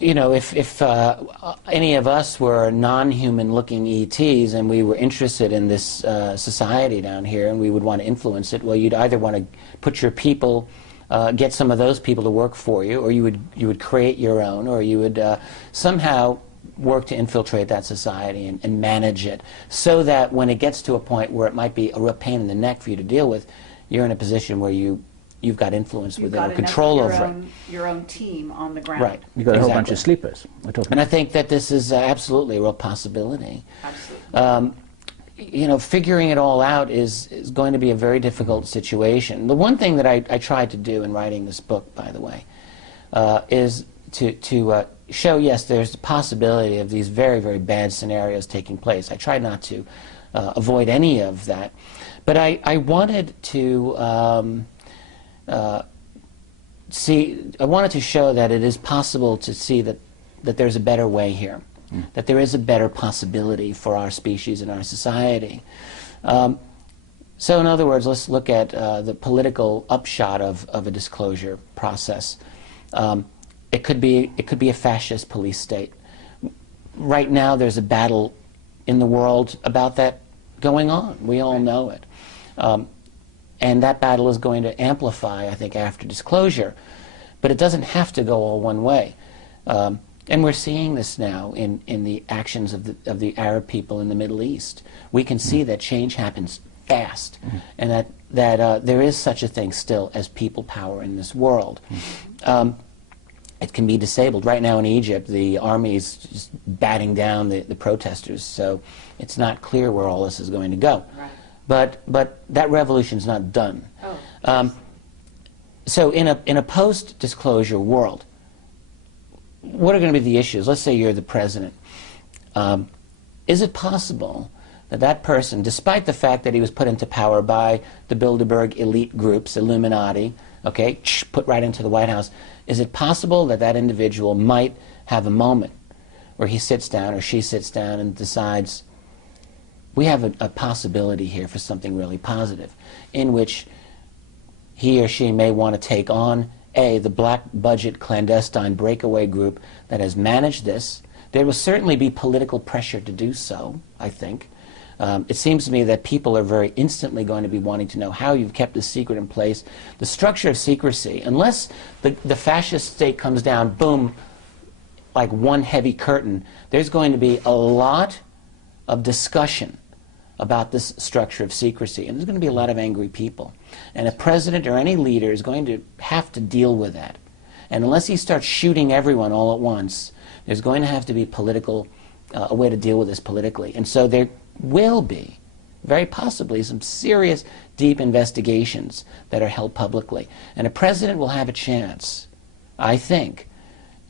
You know, if any of us were non-human looking ETs and we were interested in this society down here and we would want to influence it, well, you'd either want to put your people, get some of those people to work for you, or you would create your own, or you would somehow work to infiltrate that society and manage it, so that when it gets to a point where it might be a real pain in the neck for you to deal with, you're in a position where you've got influence within or control over it. Your own team on the ground. Right. You've got a whole bunch of sleepers. And I think that this is absolutely a real possibility. Absolutely. you know, figuring it all out is going to be a very difficult situation. The one thing that I tried to do in writing this book, by the way, is to show, yes, there's the possibility of these very, very bad scenarios taking place. I tried not to avoid any of that. But I wanted to I wanted to show that it is possible to see that there's a better way here, that there is a better possibility for our species and our society. So in other words, let's look at the political upshot of a disclosure process. It could be a fascist police state. Right now there's a battle in the world about that going on. We all know it. And that battle is going to amplify, I think, after disclosure. But it doesn't have to go all one way. And we're seeing this now in the actions of the Arab people in the Middle East. We can see that change happens fast, and that there is such a thing still as people power in this world. It can be disabled. Right now in Egypt, the army is just batting down the protesters, so it's not clear where all this is going to go. Right. But that revolution's not done. Oh. So in a post-disclosure world, what are going to be the issues? Let's say you're the president. Is it possible that that person, despite the fact that he was put into power by the Bilderberg elite groups, Illuminati, okay, put right into the White House, is it possible that that individual might have a moment where he sits down or she sits down and decides, we have a possibility here for something really positive, in which he or she may want to take on the black budget clandestine breakaway group that has managed this. There will certainly be political pressure to do so, I think. It seems to me that people are very instantly going to be wanting to know how you've kept this secret in place. The structure of secrecy, unless the fascist state comes down, boom, like one heavy curtain, there's going to be a lot of discussion about this structure of secrecy, and there's going to be a lot of angry people. And a president or any leader is going to have to deal with that. And unless he starts shooting everyone all at once, there's going to have to be a way to deal with this politically. And so there will be, very possibly, some serious, deep investigations that are held publicly. And a president will have a chance, I think,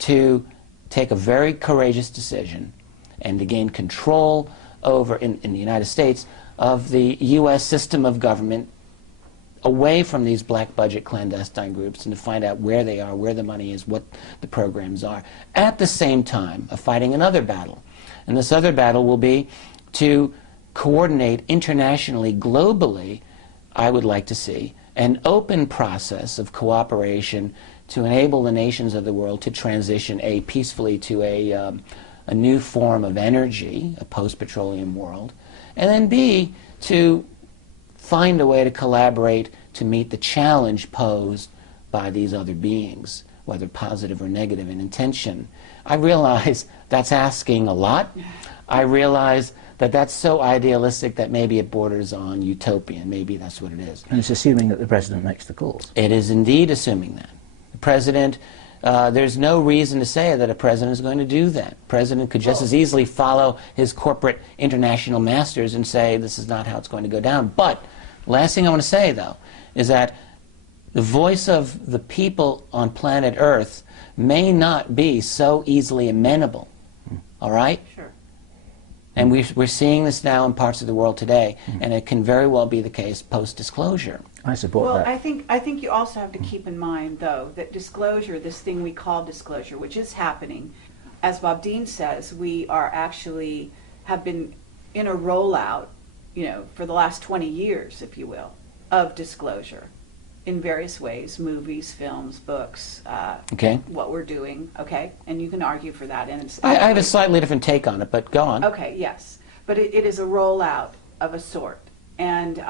to take a very courageous decision and to gain control over, in the United States, of the U.S. system of government away from these black budget clandestine groups, and to find out where they are, where the money is, what the programs are, at the same time of fighting another battle. And this other battle will be to coordinate internationally, globally, I would like to see, an open process of cooperation to enable the nations of the world to transition, A, peacefully to a new form of energy, a post-petroleum world, and then B, to find a way to collaborate to meet the challenge posed by these other beings, whether positive or negative in intention. I realize that's asking a lot. I realize that that's so idealistic that maybe it borders on utopian. Maybe that's what it is. And it's assuming that the president makes the calls. It is indeed assuming that. The president, there's no reason to say that a president is going to do that. The president could just as easily follow his corporate international masters and say this is not how it's going to go down. But last thing I want to say, though, is that the voice of the people on planet Earth may not be so easily amenable. All right? Sure. And we're seeing this now in parts of the world today, and it can very well be the case post-disclosure. I support that. Well, I think you also have to keep in mind, though, that disclosure, this thing we call disclosure, which is happening, as Bob Dean says, we are actually have been in a rollout, for the last 20 years, if you will, of disclosure in various ways, movies, films, books, Okay. what we're doing, okay? And you can argue for that. And it's I have a slightly different take on it, but go on. Okay, yes. But it is a rollout of a sort. And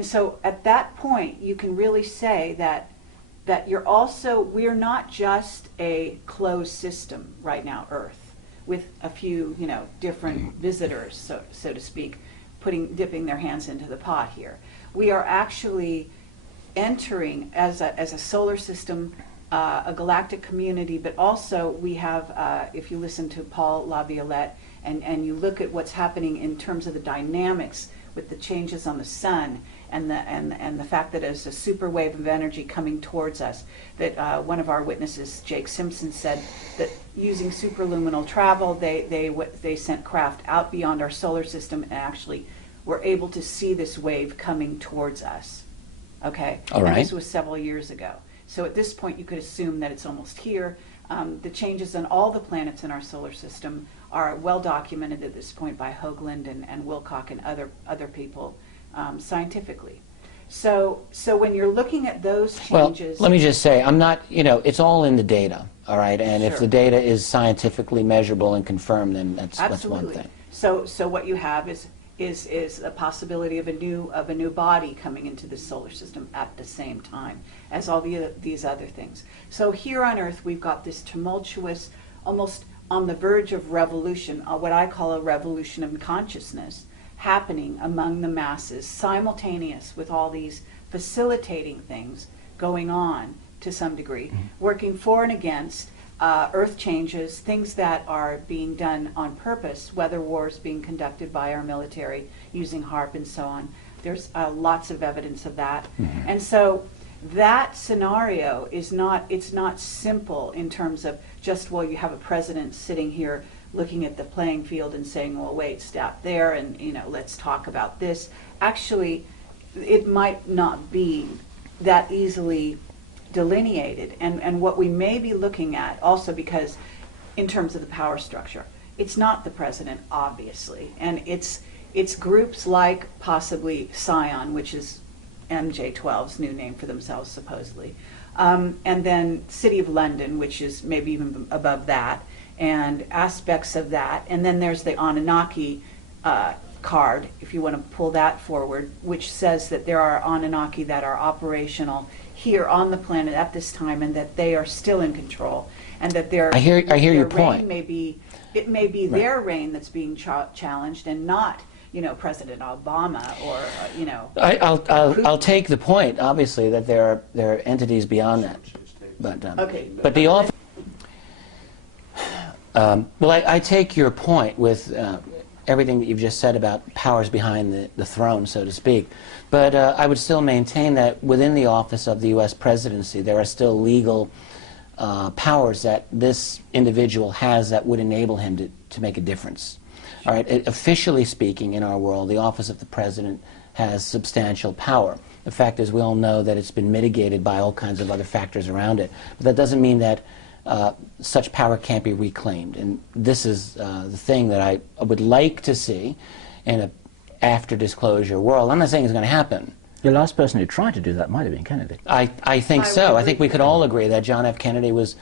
so at that point, you can really say that we're not just a closed system right now, Earth, with a few, different visitors, so to speak, dipping their hands into the pot here. We are actually entering as a solar system a galactic community, but also we have, if you listen to Paul LaViolette and you look at what's happening in terms of the dynamics with the changes on the sun and the fact that it's a super wave of energy coming towards us, that one of our witnesses, Jake Simpson, said that using superluminal travel, they sent craft out beyond our solar system and actually were able to see this wave coming towards us. Okay? All right. And this was several years ago. So at this point, you could assume that it's almost here. The changes on all the planets in our solar system are well documented at this point by Hoagland and Wilcock and other people scientifically. So when you're looking at those changes... Well, let me just say, I'm not, it's all in the data, all right? And if the data is scientifically measurable and confirmed, then that's one thing. So what you have is a possibility of a new body coming into the solar system at the same time as all these other things. So here on Earth, we've got this tumultuous, almost on the verge of revolution, what I call a revolution of consciousness, happening among the masses, simultaneous with all these facilitating things going on to some degree, working for and against earth changes, things that are being done on purpose, weather wars being conducted by our military using HARP and so on. There's lots of evidence of that. And so that scenario is not simple in terms of just, well, you have a president sitting here looking at the playing field and saying, well, wait, stop there, and let's talk about this. Actually, it might not be that easily delineated, and what we may be looking at also, because in terms of the power structure, it's not the president, obviously, and it's groups like possibly Scion, which is MJ12's new name for themselves supposedly, and then City of London, which is maybe even above that, and aspects of that, and then there's the Anunnaki card, if you want to pull that forward, which says that there are Anunnaki that are operational here on the planet at this time, and that they are still in control, and that their I hear your point. It may be their reign that's being challenged, and not President Obama or I'll take the point, obviously, that there are entities beyond that, but the office. Well, I take your point with everything that you've just said about powers behind the throne, so to speak. But I would still maintain that within the office of the U.S. presidency, there are still legal powers that this individual has that would enable him to make a difference. All right, officially speaking, in our world, the office of the president has substantial power. The fact is, we all know that it's been mitigated by all kinds of other factors around it. But that doesn't mean that such power can't be reclaimed. And this is the thing that I would like to see in an after-disclosure world. I'm not saying it's going to happen. The last person who tried to do that might have been Kennedy. I think so. I think we could all agree that John F. Kennedy was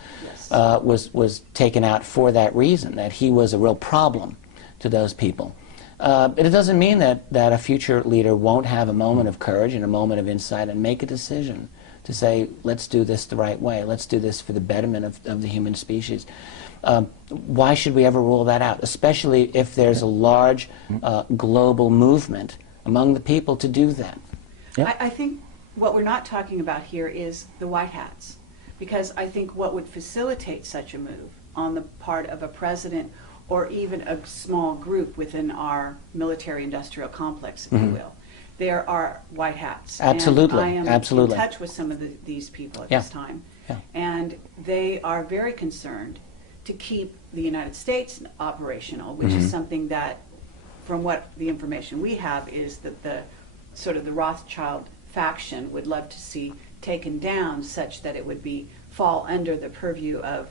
taken out for that reason, that he was a real problem to those people. But it doesn't mean that a future leader won't have a moment of courage and a moment of insight and make a decision to say, let's do this the right way. Let's do this for the betterment of the human species. Why should we ever rule that out, especially if there's a large global movement among the people to do that? Yep. I think what we're not talking about here is the white hats, because I think what would facilitate such a move on the part of a president or even a small group within our military-industrial complex, if you will, there are white hats. Absolutely, and I am in touch with some of these people at this time, and they are very concerned to keep the United States operational, which is something that, from what the information we have, is that the sort of the Rothschild faction would love to see taken down, such that it would fall under the purview of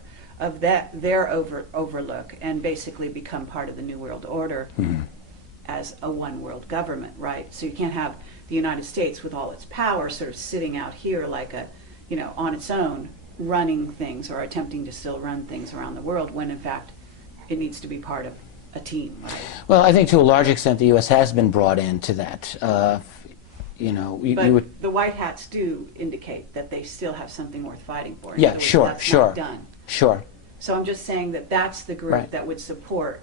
their overlook and basically become part of the New World Order as a one world government, right? So you can't have the United States with all its power sort of sitting out here like on its own, running things or attempting to still run things around the world, when in fact it needs to be part of a team, right? Well, I think to a large extent the U.S. has been brought into that. But the white hats do indicate that they still have something worth fighting for. Yeah, sure. Not done. Sure. So I'm just saying that that's the group that would support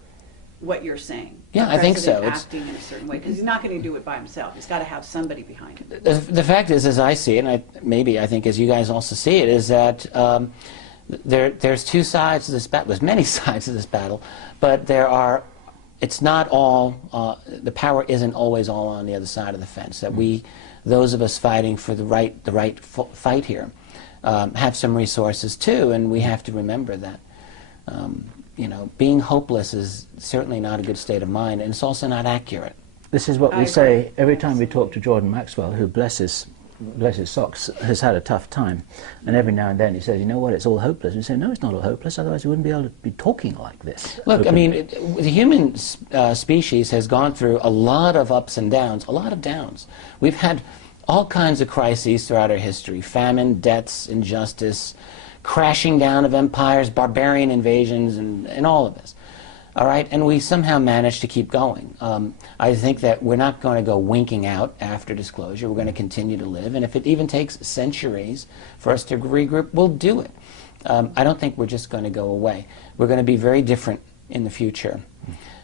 what you're saying. Yeah, I think so. President acting in a certain way, because he's not going to do it by himself. He's got to have somebody behind him. The fact is, as I see it, and maybe I think as you guys also see it, is that there's two sides to this battle. There's many sides to this battle, but it's not all, the power isn't always all on the other side of the fence. That those of us fighting for the right fight here, have some resources too, and we have to remember that. Being hopeless is certainly not a good state of mind, and it's also not accurate. This is what we say every time we talk to Jordan Maxwell, who, bless his socks, has had a tough time. And every now and then he says, you know what, it's all hopeless. And we say, no, it's not all hopeless, otherwise we wouldn't be able to be talking like this. Look, I mean, the human species has gone through a lot of ups and downs, a lot of downs. We've had all kinds of crises throughout our history: famine, deaths, injustice, crashing down of empires, barbarian invasions, and all of this. All right, and we somehow managed to keep going. I think that we're not going to go winking out after disclosure. We're going to continue to live, and if it even takes centuries for us to regroup, we'll do it. I don't think we're just going to go away. We're going to be very different in the future.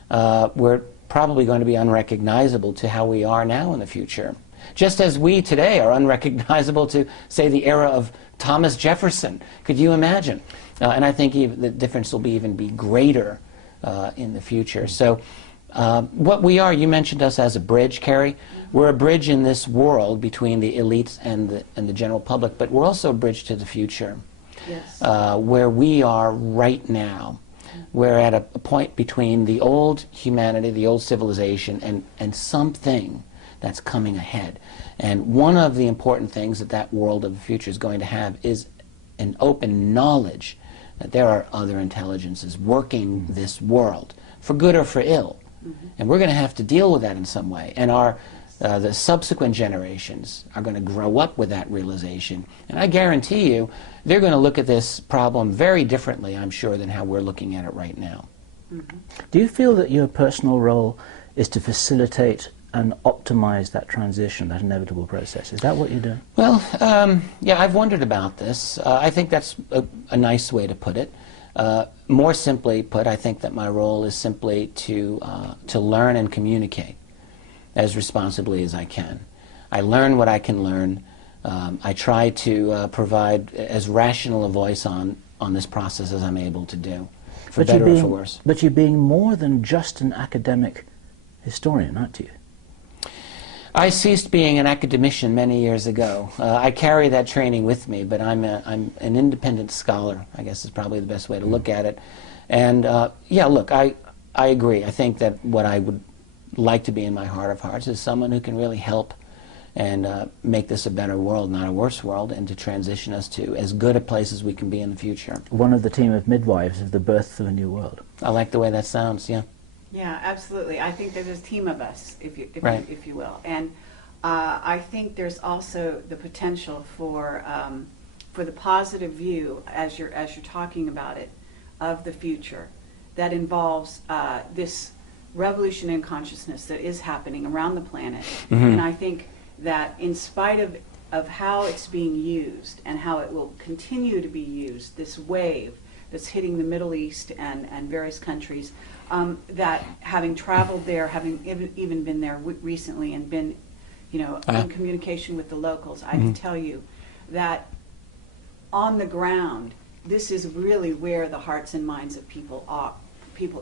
We're probably going to be unrecognizable to how we are now in the future, just as we today are unrecognizable to, say, the era of Thomas Jefferson. Could you imagine? And I think even the difference will even be greater in the future. So what we are, you mentioned us as a bridge, Carrie. We're a bridge in this world between the elites and the general public, but we're also a bridge to the future. Yes. Where we are right now. We're at a point between the old humanity, the old civilization, and something that's coming ahead. And one of the important things that world of the future is going to have is an open knowledge that there are other intelligences working this world, for good or for ill. And we're going to have to deal with that in some way. And the subsequent generations are going to grow up with that realization. And I guarantee you, they're going to look at this problem very differently, I'm sure, than how we're looking at it right now. Do you feel that your personal role is to facilitate and optimize that transition, that inevitable process? Is that what you do? Well, yeah, I've wondered about this. I think that's a nice way to put it. More simply put, I think that my role is simply to learn and communicate as responsibly as I can. I learn what I can learn. I try to provide as rational a voice on this process as I'm able to do, for better or for worse. But you're being more than just an academic historian, aren't you? I ceased being an academician many years ago. I carry that training with me, but I'm an independent scholar, I guess is probably the best way to look at it. And yeah, look, I agree. I think that what I would like to be in my heart of hearts is someone who can really help and make this a better world, not a worse world, and to transition us to as good a place as we can be in the future. One of the team of midwives of the birth of a new world. I like the way that sounds, yeah. Yeah, absolutely. I think there's a team of us, if you will, and I think there's also the potential for the positive view, as you're talking about it, of the future, that involves this revolution in consciousness that is happening around the planet, and I think that in spite of how it's being used and how it will continue to be used, this wave that's hitting the Middle East and various countries. That having traveled there, having even been there recently and been, in communication with the locals, I can tell you that on the ground, this is really where the hearts and minds of people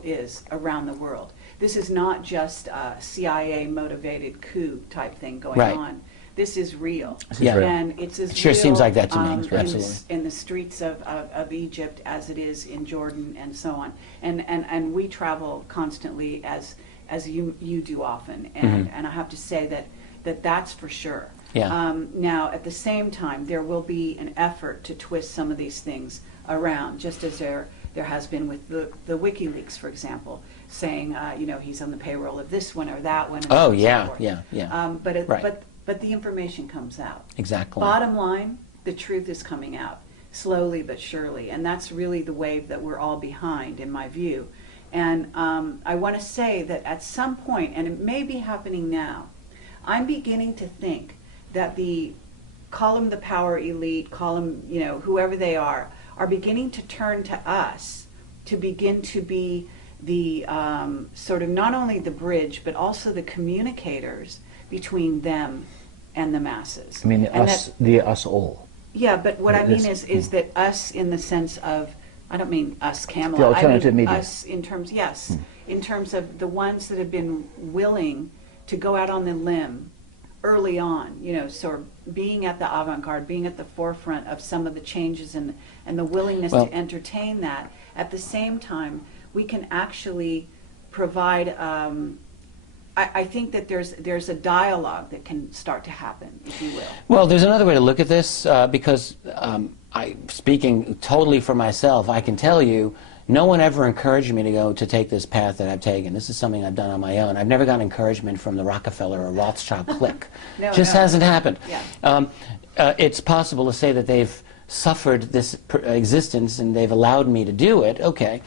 is around the world. This is not just a CIA-motivated coup type thing going on. This is real. And it's as sure real, seems like that to me. Absolutely. In the streets of Egypt as it is in Jordan and so on. And we travel constantly as you do often. And I have to say that's for sure. Yeah. Now, at the same time, there will be an effort to twist some of these things around, just as there has been with the WikiLeaks, for example, saying, he's on the payroll of this one or that one. Oh, yeah, yeah. But the information comes out. Exactly. Bottom line, the truth is coming out, slowly but surely. And that's really the wave that we're all behind, in my view. And I want to say that at some point, and it may be happening now, I'm beginning to think that call them the power elite, call them, whoever they are beginning to turn to us to begin to be the sort of not only the bridge, but also the communicators between them and the masses. I mean, and us, the us all. Yeah, but what I mean This- is that us in the sense of, I don't mean us, Camelot. The alternative I mean media. us in terms, yes, in terms of the ones that have been willing to go out on the limb early on, you know, sort of being at the avant-garde, being at the forefront of some of the changes and the willingness Well- to entertain that. At the same time, we can actually provide, I think that there's a dialogue that can start to happen, if you will. Well, there's another way to look at this, because speaking totally for myself, I can tell you, no one ever encouraged me to go to take this path that I've taken. This is something I've done on my own. I've never gotten encouragement from the Rockefeller or Rothschild clique. Just hasn't happened. Yeah. It's possible to say that they've suffered this existence and they've allowed me to do it. Okay.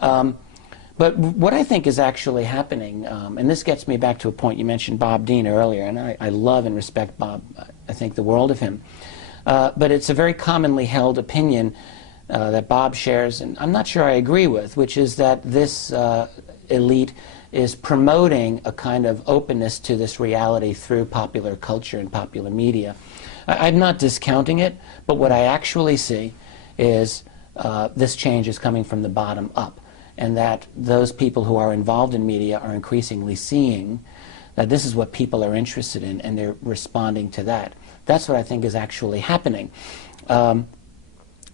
But what I think is actually happening, and this gets me back to a point you mentioned Bob Dean earlier, and I love and respect Bob. I think the world of him. But it's a very commonly held opinion that Bob shares, and I'm not sure I agree with, which is that this elite is promoting a kind of openness to this reality through popular culture and popular media. I'm not discounting it, but what I actually see is this change is coming from the bottom up, and that those people who are involved in media are increasingly seeing that this is what people are interested in, and they're responding to that. That's what I think is actually happening.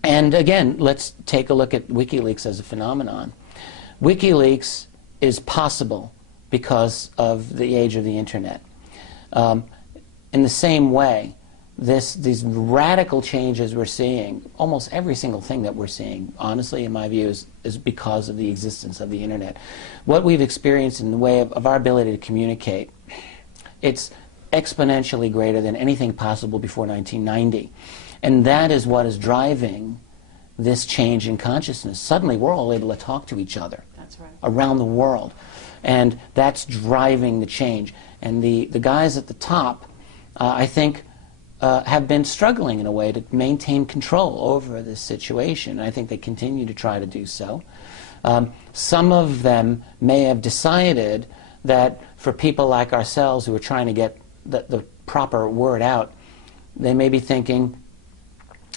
And again, let's take a look at WikiLeaks as a phenomenon. WikiLeaks is possible because of the age of the internet. In the same way, these radical changes we're seeing, almost every single thing that we're seeing, honestly, in my view, is because of the existence of the internet. What we've experienced in the way of our ability to communicate, it's exponentially greater than anything possible before 1990. And that is what is driving this change in consciousness. Suddenly, we're all able to talk to each other. That's right. Around the world. And that's driving the change. And the guys at the top, I think, have been struggling in a way to maintain control over this situation. I think they continue to try to do so. Some of them may have decided that for people like ourselves who are trying to get the proper word out, they may be thinking,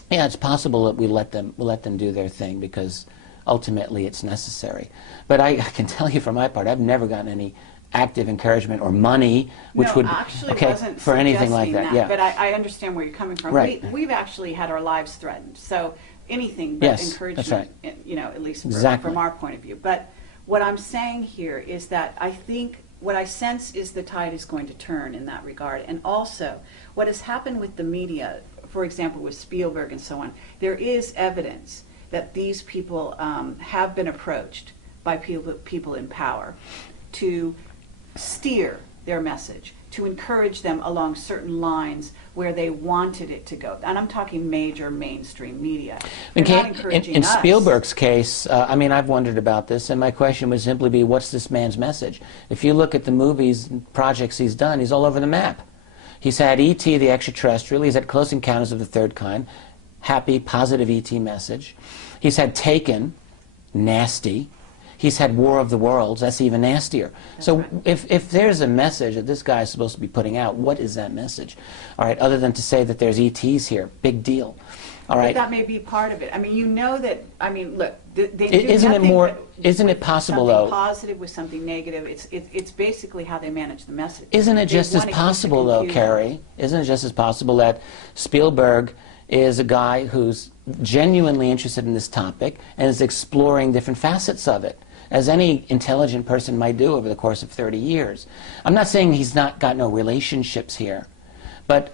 yeah, it's possible that we let them do their thing because ultimately it's necessary. But I can tell you for my part, I've never gotten any active encouragement or money, which no, would actually okay wasn't for anything like that. Yeah, but I understand where you're coming from. Right. We've actually had our lives threatened, so anything but Yes, encouragement, that's right. you know, at least Exactly. from our point of view. But what I'm saying here is that I think what I sense is the tide is going to turn in that regard, and also what has happened with the media, for example, with Spielberg and so on. There is evidence that these people have been approached by people in power to steer their message, to encourage them along certain lines where they wanted it to go. And I'm talking major mainstream media. They're not encouraging in us. Spielberg's case, I mean, I've wondered about this, and my question would simply be, what's this man's message? If you look at the movies and projects he's done, he's all over the map. He's had E.T. the Extraterrestrial, he's had Close Encounters of the Third Kind, happy, positive E.T. message. He's had Taken, nasty. He's had War of the Worlds, that's even nastier. That's so right. if there's a message that this guy is supposed to be putting out, what is that message? All right, other than to say that there's ETs here, big deal. All right. But that may be part of it. I mean, you know that, I mean, look, they do Isn't it nothing more? but Isn't it possible something though? positive with something negative. It's basically how they manage the message. Isn't it They just as want to keep the possible though, confusion. Carrie? Isn't it just as possible that Spielberg is a guy who's genuinely interested in this topic and is exploring different facets of it, as any intelligent person might do over the course of 30 years. I'm not saying he's not got no relationships here, but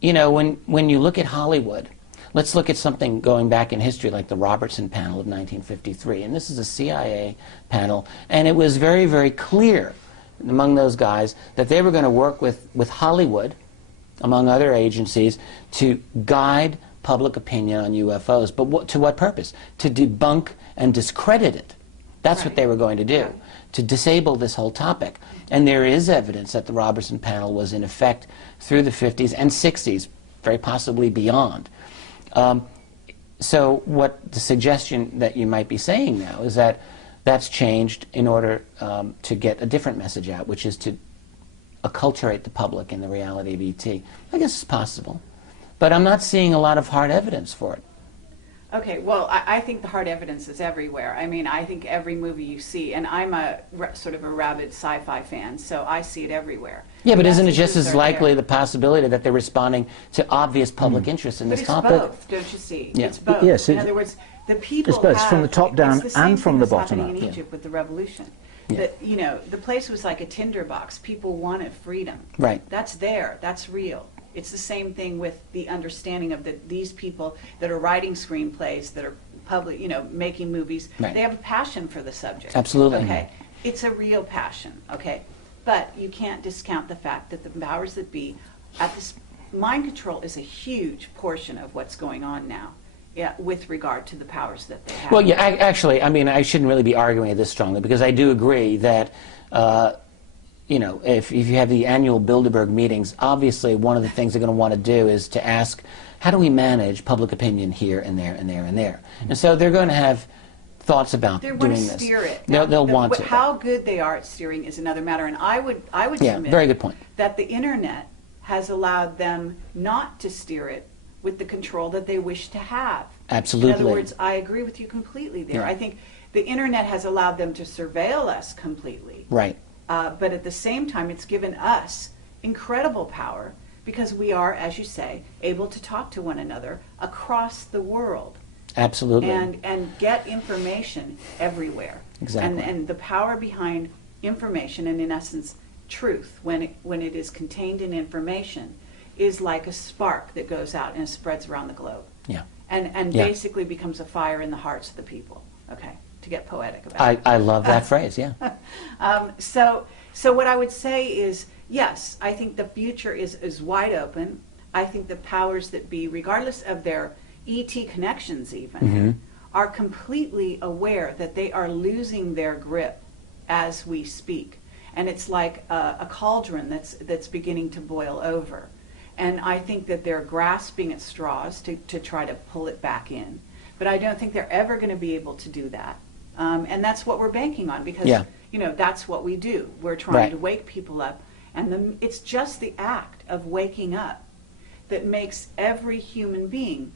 you know, when you look at Hollywood, let's look at something going back in history like the Robertson panel of 1953, and this is a CIA panel, and it was very, very clear among those guys that they were going to work with Hollywood, among other agencies, to guide public opinion on UFOs. But to what purpose? To debunk and discredit it. That's what Right. they were going to do, to disable this whole topic. And there is evidence that the Robertson panel was in effect through the 50s and 60s, very possibly beyond. so what the suggestion that you might be saying now is that that's changed in order to get a different message out, which is to acculturate the public in the reality of ET. I guess it's possible. But I'm not seeing a lot of hard evidence for it. Okay, well, I think the hard evidence is everywhere. I mean, I think every movie you see, and I'm a sort of a rabid sci-fi fan, so I see it everywhere. Yeah, but isn't it just Messages as are likely there. the possibility that they're responding to obvious public interest in But this it's topic? both, don't you see? Yeah. It's both. Yes, In other words, the people it's both. It's from the top down it's the same and from thing the that's bottom happening up. in Yeah. Egypt with the revolution. Yeah. You know, the place was like a tinderbox. People wanted freedom. Right. That's there. That's real. It's the same thing with the understanding of these people that are writing screenplays, that are public, you know, making movies. Right. They have a passion for the subject. Absolutely. Okay. It's a real passion. Okay. But you can't discount the fact that the powers that be, at this, mind control is a huge portion of what's going on now. Yeah, with regard to the powers that they have. Well, yeah, actually, I mean, I shouldn't really be arguing it this strongly, because I do agree that, you know, if you have the annual Bilderberg meetings, obviously one of the things they're going to want to do is to ask, how do we manage public opinion here and there and there and there? And so they're going to have thoughts about they doing want to this. steer it. They'll want to. How good they are at steering is another matter, and I would Yeah, submit very good point. that the internet has allowed them not to steer it with the control that they wish to have. Absolutely. In other words, I agree with you completely there. Yeah. I think the internet has allowed them to surveil us completely. Right. But at the same time, it's given us incredible power because we are, as you say, able to talk to one another across the world. Absolutely. And get information everywhere. Exactly. And the power behind information, and in essence, truth, when it is contained in information, is like a spark that goes out and spreads around the globe. Yeah. And Yeah. basically becomes a fire in the hearts of the people. Okay, to get poetic about it. I love that phrase, yeah. So what I would say is, yes, I think the future is wide open. I think the powers that be, regardless of their ET connections even, are completely aware that they are losing their grip as we speak. And it's like a cauldron that's beginning to boil over. And I think that they're grasping at straws to try to pull it back in. But I don't think they're ever going to be able to do that. And that's what we're banking on because, Yeah. you know, that's what we do. We're trying Right. to wake people up. And it's just the act of waking up that makes every human being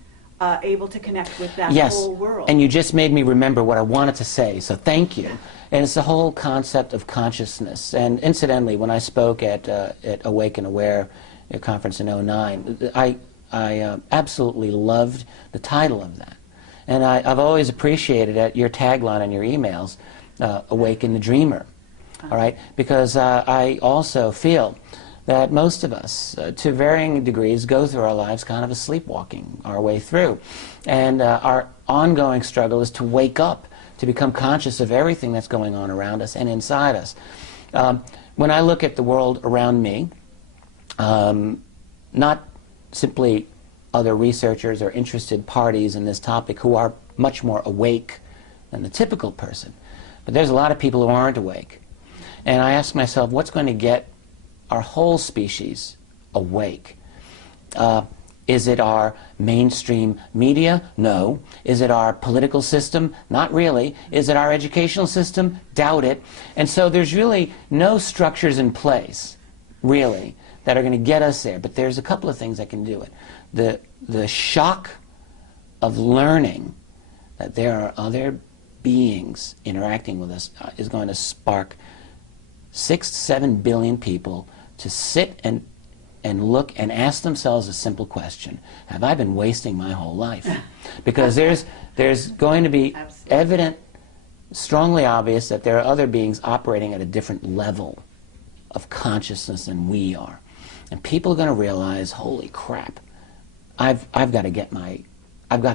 able to connect with that Yes, whole world. and you just made me remember what I wanted to say, so thank you. And it's the whole concept of consciousness. And incidentally, when I spoke at Awake and Aware, a conference in '09, I absolutely loved the title of that. And I've always appreciated your tagline on your emails, Awaken the Dreamer, all right? Because I also feel that most of us, to varying degrees, go through our lives kind of sleepwalking our way through. And our ongoing struggle is to wake up, to become conscious of everything that's going on around us and inside us. When I look at the world around me, not simply other researchers or interested parties in this topic who are much more awake than the typical person, but there's a lot of people who aren't awake. And I ask myself, what's going to get our whole species awake? Is it our mainstream media? No. Is it our political system? Not really. Is it our educational system? Doubt it. And so there's really no structures in place, really, that are going to get us there. But there's a couple of things that can do it. The shock of learning that there are other beings interacting with us is going to spark 6 to 7 billion people to sit and look and ask themselves a simple question: have I been wasting my whole life? Because there's going to be Absolutely. evident, strongly obvious that there are other beings operating at a different level of consciousness than we are. And people are going to realize, holy crap, I've got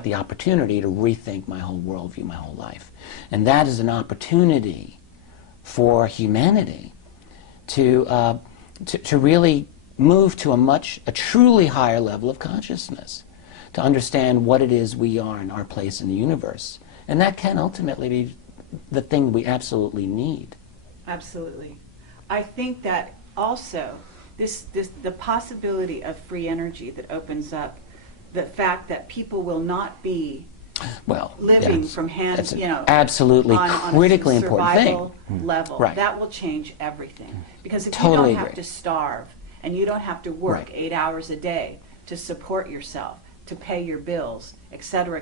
the opportunity to rethink my whole worldview, my whole life. And that is an opportunity for humanity to really move to a truly higher level of consciousness, to understand what it is we are and our place in the universe. And that can ultimately be the thing we absolutely need. Absolutely. I think that also the possibility of free energy that opens up, the fact that people will not be Well, living yes, from hand, that's you know, absolutely on critically a important thing. survival level. Right. That will change everything. Because if Totally you don't have agree. to starve and you don't have to work Right. 8 hours a day to support yourself, to pay your bills, et cetera,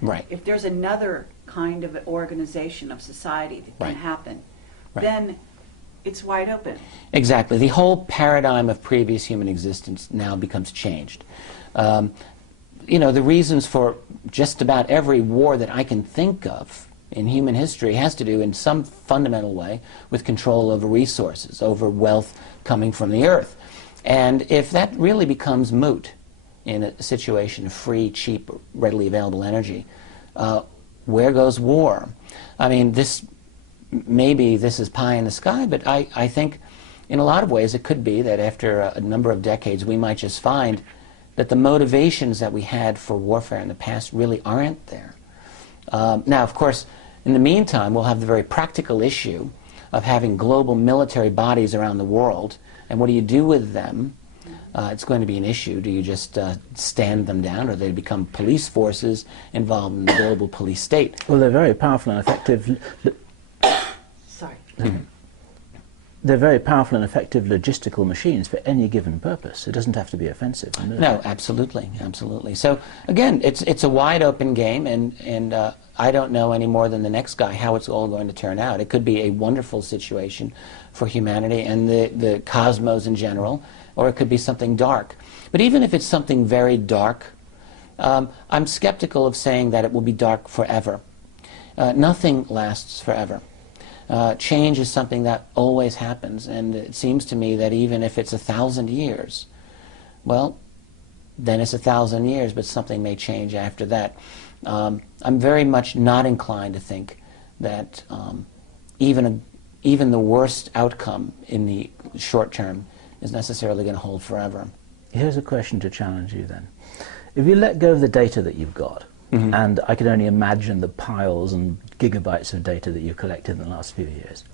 Right. if there's another kind of organization of society that can Right. happen, Right. then it's wide open. Exactly. The whole paradigm of previous human existence now becomes changed. You know, the reasons for just about every war that I can think of in human history has to do in some fundamental way with control over resources, over wealth coming from the earth. And if that really becomes moot in a situation of free, cheap, readily available energy, where goes war? I mean, maybe this is pie in the sky, but I think in a lot of ways it could be that after a number of decades we might just find that the motivations that we had for warfare in the past really aren't there. Now, of course, in the meantime, we'll have the very practical issue of having global military bodies around the world, and what do you do with them? It's going to be an issue. Do you just stand them down, or do they become police forces involved in the global police state? Well, they're very powerful and effective. Sorry. They're very powerful and effective logistical machines for any given purpose. It doesn't have to be offensive. No, absolutely, absolutely. So again, it's a wide open game, and I don't know any more than the next guy how it's all going to turn out. It could be a wonderful situation for humanity and the cosmos in general, or it could be something dark. But even if it's something very dark, I'm skeptical of saying that it will be dark forever. Nothing lasts forever. Change is something that always happens, and it seems to me that even if it's 1,000 years, well, then it's 1,000 years, but something may change after that. I'm very much not inclined to think that even the worst outcome in the short term is necessarily going to hold forever. Here's a question to challenge you then. If you let go of the data that you've got, and I can only imagine the piles and gigabytes of data that you've collected in the last few years,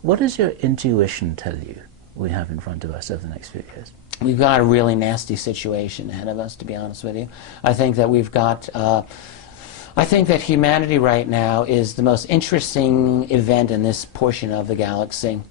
what does your intuition tell you we have in front of us over the next few years? We've got a really nasty situation ahead of us, to be honest with you. I think that we've got, I think that humanity right now is the most interesting event in this portion of the galaxy.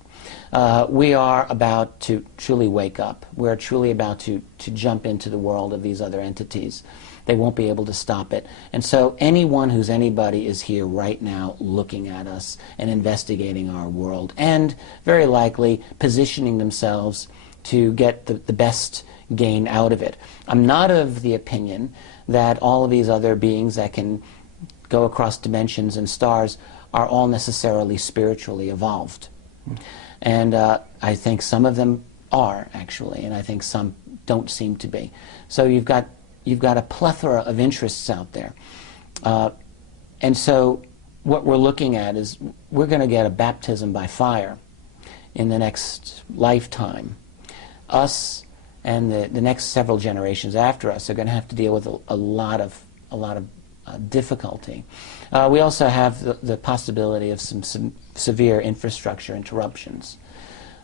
We are about to truly wake up. We're truly about to jump into the world of these other entities. They won't be able to stop it. And so anyone who's anybody is here right now looking at us and investigating our world, and very likely positioning themselves to get the best gain out of it. I'm not of the opinion that all of these other beings that can go across dimensions and stars are all necessarily spiritually evolved. And I think some of them are, actually, and I think some don't seem to be. So you've got a plethora of interests out there. And so what we're looking at is we're going to get a baptism by fire in the next lifetime. Us and the next several generations after us are going to have to deal with a lot of difficulty. We also have the possibility of some severe infrastructure interruptions,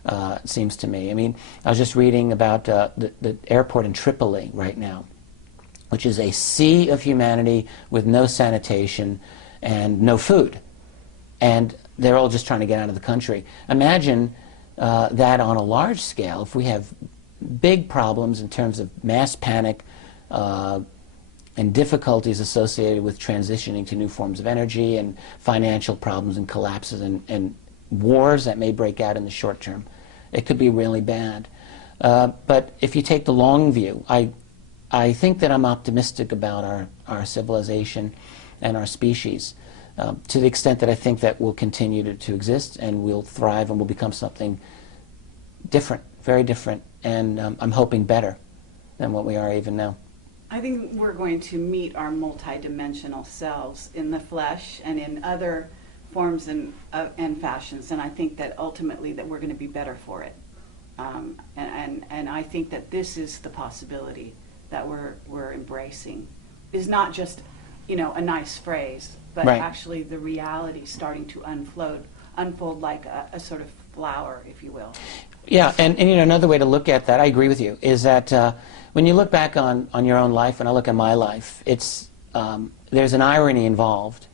it seems to me. I mean, I was just reading about the airport in Tripoli right now, which is a sea of humanity with no sanitation and no food. And they're all just trying to get out of the country. Imagine that on a large scale, if we have big problems in terms of mass panic and difficulties associated with transitioning to new forms of energy, and financial problems and collapses and wars that may break out in the short term. It could be really bad. But if you take the long view, I think that I'm optimistic about our civilization and our species, to the extent that I think that we'll continue to exist, and we'll thrive, and we'll become something different, very different, and I'm hoping better than what we are even now. I think we're going to meet our multidimensional selves in the flesh and in other forms and fashions, and I think that ultimately that we're going to be better for it. And I think that this is the possibility that we're embracing, is not just, you know, a nice phrase, but right. Actually the reality starting to unfold like a sort of flower, if you will. Yeah, and you know, another way to look at that, I agree with you, is that when you look back on your own life, and I look at my life, it's there's an irony involved.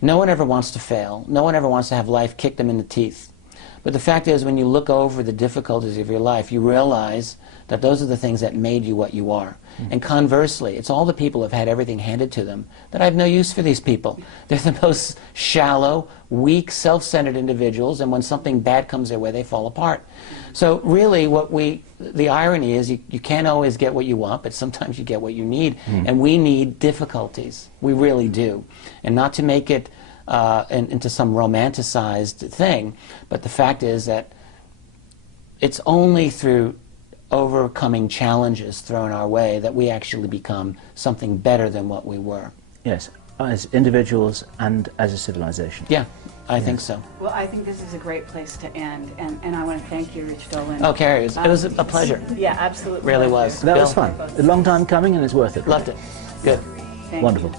No one ever wants to fail. No one ever wants to have life kick them in the teeth. But the fact is, when you look over the difficulties of your life, you realize that those are the things that made you what you are. And conversely, it's all the people who have had everything handed to them that I have no use for these people. They're the most shallow, weak, self-centered individuals, and when something bad comes their way, they fall apart. So really, the irony is you can't always get what you want, but sometimes you get what you need. And we need difficulties. We really do. And not to make it into some romanticized thing, but the fact is that it's only through overcoming challenges thrown our way that we actually become something better than what we were. Yes, as individuals and as a civilization. Yeah, I think so. Well, I think this is a great place to end, and I want to thank you, Rich Dolan. Oh, Carrie, it was a pleasure. Yeah, absolutely. Really was. That was Bill? fun. A long time coming, and it's worth it. Loved it. Good. Thank Wonderful. you.